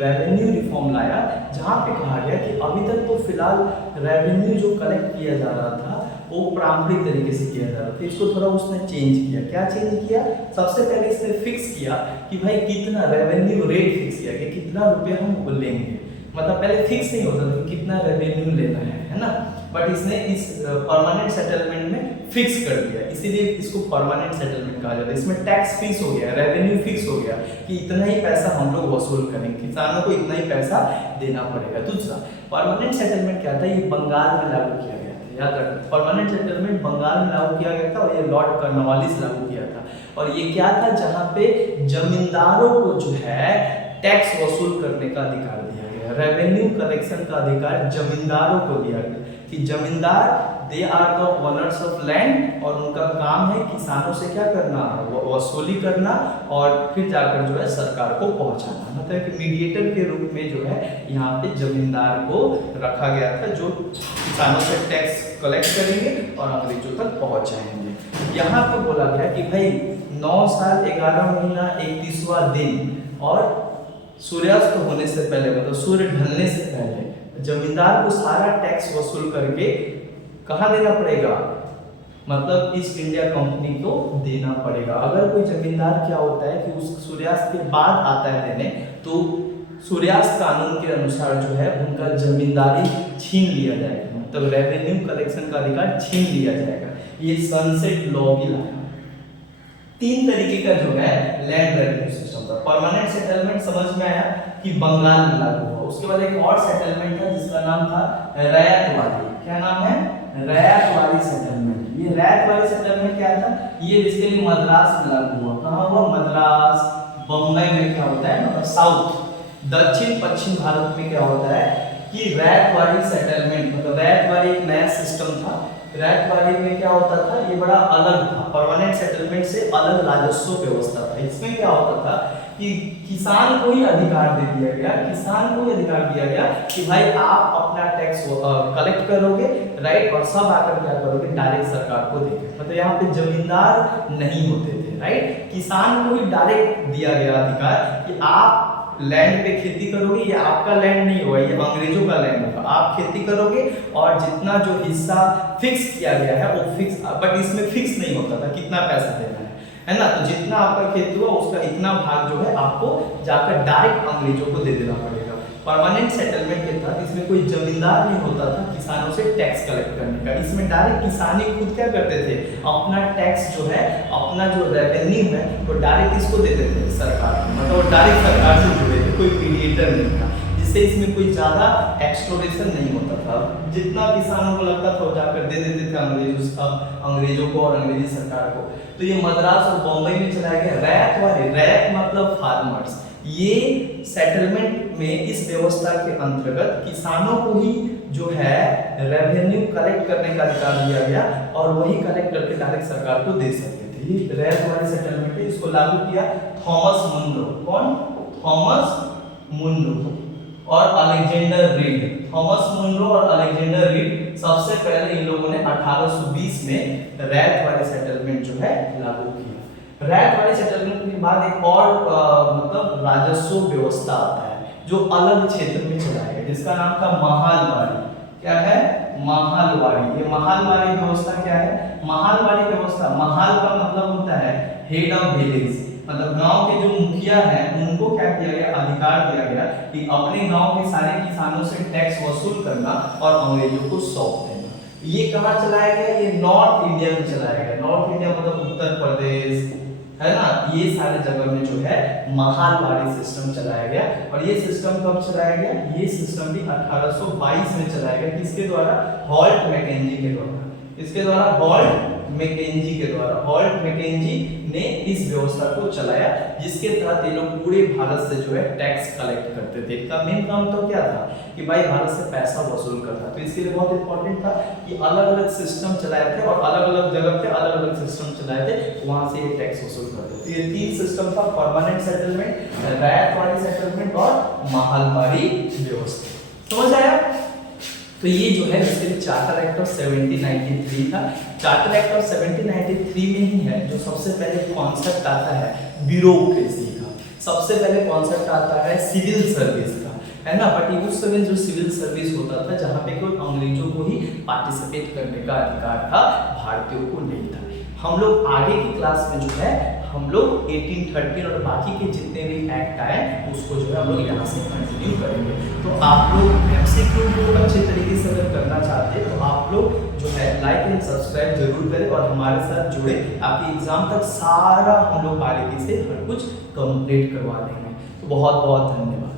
रेवेन्यू रिफॉर्म लाया, जहां पे कहा गया कि अभी तक तो फिलहाल रेवेन्यू जो कलेक्ट किया जा रहा था वो पारंपरिक तरीके से किया जा रहा था, इसको थोड़ा उसने चेंज किया। क्या चेंज किया, सबसे पहले इसने फिक्स किया कि भाई कितना रेवेन्यू रेट फिक्स किया कि कितना रुपया हम लेंगे। मतलब पहले फिक्स नहीं होता था कितना रेवेन्यू लेना है ना, बट इसने इस परमानेंट सेटलमेंट में फिक्स कर दिया, इसीलिए इसको परमानेंट सेटलमेंट कहा जाता है। इसमें टैक्स फिक्स हो गया, रेवेन्यू फिक्स हो गया कि इतना ही पैसा हम लोग वसूल करेंगे, किसानों को इतना ही पैसा देना पड़ेगा। दूसरा परमानेंट सेटलमेंट क्या था, ये बंगाल में लागू किया गया था, याद रखना। परमानेंट सेटलमेंट बंगाल में लागू किया गया था और ये लॉर्ड कॉर्नवालिस लागू किया था। और ये क्या था, जहाँ पे जमींदारों को जो है टैक्स वसूल करने का अधिकार दिया गया, रेवेन्यू कलेक्शन का अधिकार जमींदारों को दिया गया कि zamindar they are the owners of land और उनका काम है किसानों से क्या करना, वसूली करना और फिर जाकर जो है सरकार को पहुंचाना। मतलब कि मीडिएटर के रूप में जो है यहाँ पे जमींदार को रखा गया था, जो किसानों से टैक्स कलेक्ट करेंगे और अंग्रेजों तक पहुंचाएंगे। यहाँ पे बोला गया कि भाई 9 साल 11 महीना 31वां दिन और सूर्यास्त होने से पहले, मतलब सूर्य ढलने से पहले जमींदार को सारा टैक्स वसूल करके कहाँ देना पड़ेगा, मतलब ईस्ट इंडिया कंपनी को देना पड़ेगा। अगर कोई जमींदार क्या होता है कि उस सूर्यास्त के बाद आता है देने, तो सूर्यास्त कानून के अनुसार जो है उनका जमींदारी छीन लिया जाएगा, मतलब रेवेन्यू कलेक्शन का अधिकार छीन लिया जाएगा। ये सनसेट लॉ भी लाया। 3 तरीके का जो है लैंड रेवेन्यू सिस्टम था। परमानेंट सेटलमेंट समझ में आया कि बंगाल में लागू हुआ। उसके बाद एक और सेटलमेंट था जिसका नाम था रैयतवाड़ी। क्या नाम है, रैयतवाड़ी सेटलमेंट। ये रैयतवाड़ी सेटलमेंट क्या था, ये बेसिकली मद्रास में लागू हुआ। कहाँ हुआ, मद्रास, बम्बई में क्या होता है, मतलब साउथ दक्षिण पश्चिम भारत में क्या होता है कि रैयतवाड़ी सेटलमेंट, मतलब रैयतवाड़ी एक नया सिस्टम था। रैयतवाड़ी में क्या होता था, ये बड़ा अलग था, परमानेंट सेटलमेंट से अलग राजस्व व्यवस्था था। इसमें क्या होता था कि किसान को ही अधिकार दे दिया गया, किसान को ही अधिकार दिया गया कि भाई आप अपना टैक्स कलेक्ट करोगे, राइट, और सब आकर क्या करोगे, डायरेक्ट सरकार को देंगे। मतलब यहाँ पे जमींदार नहीं होते थे, राइट, किसान को ही डायरेक्ट दिया गया अधिकार कि आप लैंड पे खेती करोगे, ये आपका लैंड नहीं होगा, ये अंग्रेजों का लैंड होगा, आप खेती करोगे और जितना जो हिस्सा फिक्स किया गया है वो फिक्स, बट इसमें फिक्स नहीं होता था कितना पैसा देना है ना। तो जितना आपका खेती हुआ उसका इतना भाग जो है आपको जाकर डायरेक्ट अंग्रेजों को दे देना पड़ेगा। परमानेंट सेटलमेंट के तहत इसमें कोई जमींदार नहीं होता था किसानों से टैक्स कलेक्ट करने का। इसमें डायरेक्ट किसानी खुद क्या करते थे, अपना टैक्स जो है, अपना जो रेवेन्यू है वो डायरेक्ट इसको देते थे सरकार को, मतलब वो डायरेक्ट सरकार से जुड़े थे, कोई मीडिएटर नहीं था, जिससे इसमें कोई ज्यादा एक्सप्लोरेशन नहीं होता था। जितना किसानों को लगता था वो जाकर दे देते थे अंग्रेजों को और अंग्रेजी सरकार को। तो ये मद्रास और बॉम्बे में चलाया गया रैयतवाड़ी। रैयत मतलब फार्मर्स। ये सेटलमेंट में इस व्यवस्था के अंतर्गत किसानों को ही जो है रेवेन्यू कलेक्ट करने का अधिकार दिया गया और वही कलेक्ट करके डायरेक्ट सरकार को दे सकते थे। ये रैत वाली सेटलमेंट है, इसको लागू किया थॉमस मुनरो। कौन? थॉमस मुनरो और अलेक्जेंडर रीड। थॉमस मुनरो और अलेक्जेंडर रीड सबसे पहले इन लोगों ने 1820 में रैत वाली सेटलमेंट जो है लागू किया। रैत वाली सेटलमेंट के बाद एक और मतलब राजस्व व्यवस्था आता है जो अलग क्षेत्र में चलाया गया, जिसका नाम था महालवाड़ी। क्या है? महालवाड़ी। ये महालवाड़ी व्यवस्था क्या है? महालवाड़ी व्यवस्था, महाल का मतलब होता है हेड ऑफ विलेज, मतलब गांव के जो मुखिया हैं उनको क्या किया गया? अधिकार दिया गया कि अपने गांव के सारे किसानों से टैक्स वसूल करना और अंग्रेजों को सौंप देना। ये कहाँ चलाया गया? ये नॉर्थ इंडिया में चलाया गया। नॉर्थ इंडिया मतलब उत्तर प्रदेश, है ना, ये सारे जगह में जो है महालवाड़ी सिस्टम चलाया गया। और ये सिस्टम कब चलाया गया? ये सिस्टम भी 1822 में चलाया गया। किसके द्वारा? हॉल्ट मैकेंजी के द्वारा। इसके द्वारा हॉल्ट मैकेंजी के द्वारा। हॉल्ट मैकेंजी ने इस व्यवस्था को चलाया, जिसके तहत ये लोग पूरे भारत से जो है टैक्स कलेक्ट करते थे। इनका मेन काम तो क्या था कि भाई भारत से पैसा वसूल करना। तो इसके लिए बहुत इंपॉर्टेंट था कि अलग अलग सिस्टम चलाए थे और अलग अलग जगह पे अलग अलग सिस्टम चलाए थे, वहां से ये टैक्स वसूल करते थे। ये तीन सिस्टम था, परमानेंट सेटलमेंट, रैत वाली सेटलमेंट और महालवाड़ी व्यवस्था। समझ आया? तो ये जो है इसके लिए चार्टर एक्ट ऑफ 1793 था। चार्टर एक्ट ऑफ 1793 में ही है जो सबसे पहले कॉन्सेप्ट आता है ब्यूरोक्रेसी का, सबसे पहले कॉन्सेप्ट आता है सिविल सर्विस का, है ना। बट उस समय जो सिविल सर्विस होता था जहाँ पे केवल अंग्रेजों को ही पार्टिसिपेट करने का अधिकार था, भारतीयों को नहीं था। हम लोग आगे की क्लास में जो है हम लोग 1813 और बाकी के जितने भी एक्ट आए उसको जो है हम लोग यहाँ से कंटिन्यू करेंगे। तो आप लोग एमसीक्यू को अच्छे तरीके से अगर करना चाहते हैं तो आप लोग जो है लाइक एंड सब्सक्राइब जरूर करें और हमारे साथ जुड़े। आपके एग्जाम तक सारा हम लोग बारीकी से हर कुछ कंप्लीट करवा देंगे। तो बहुत बहुत धन्यवाद।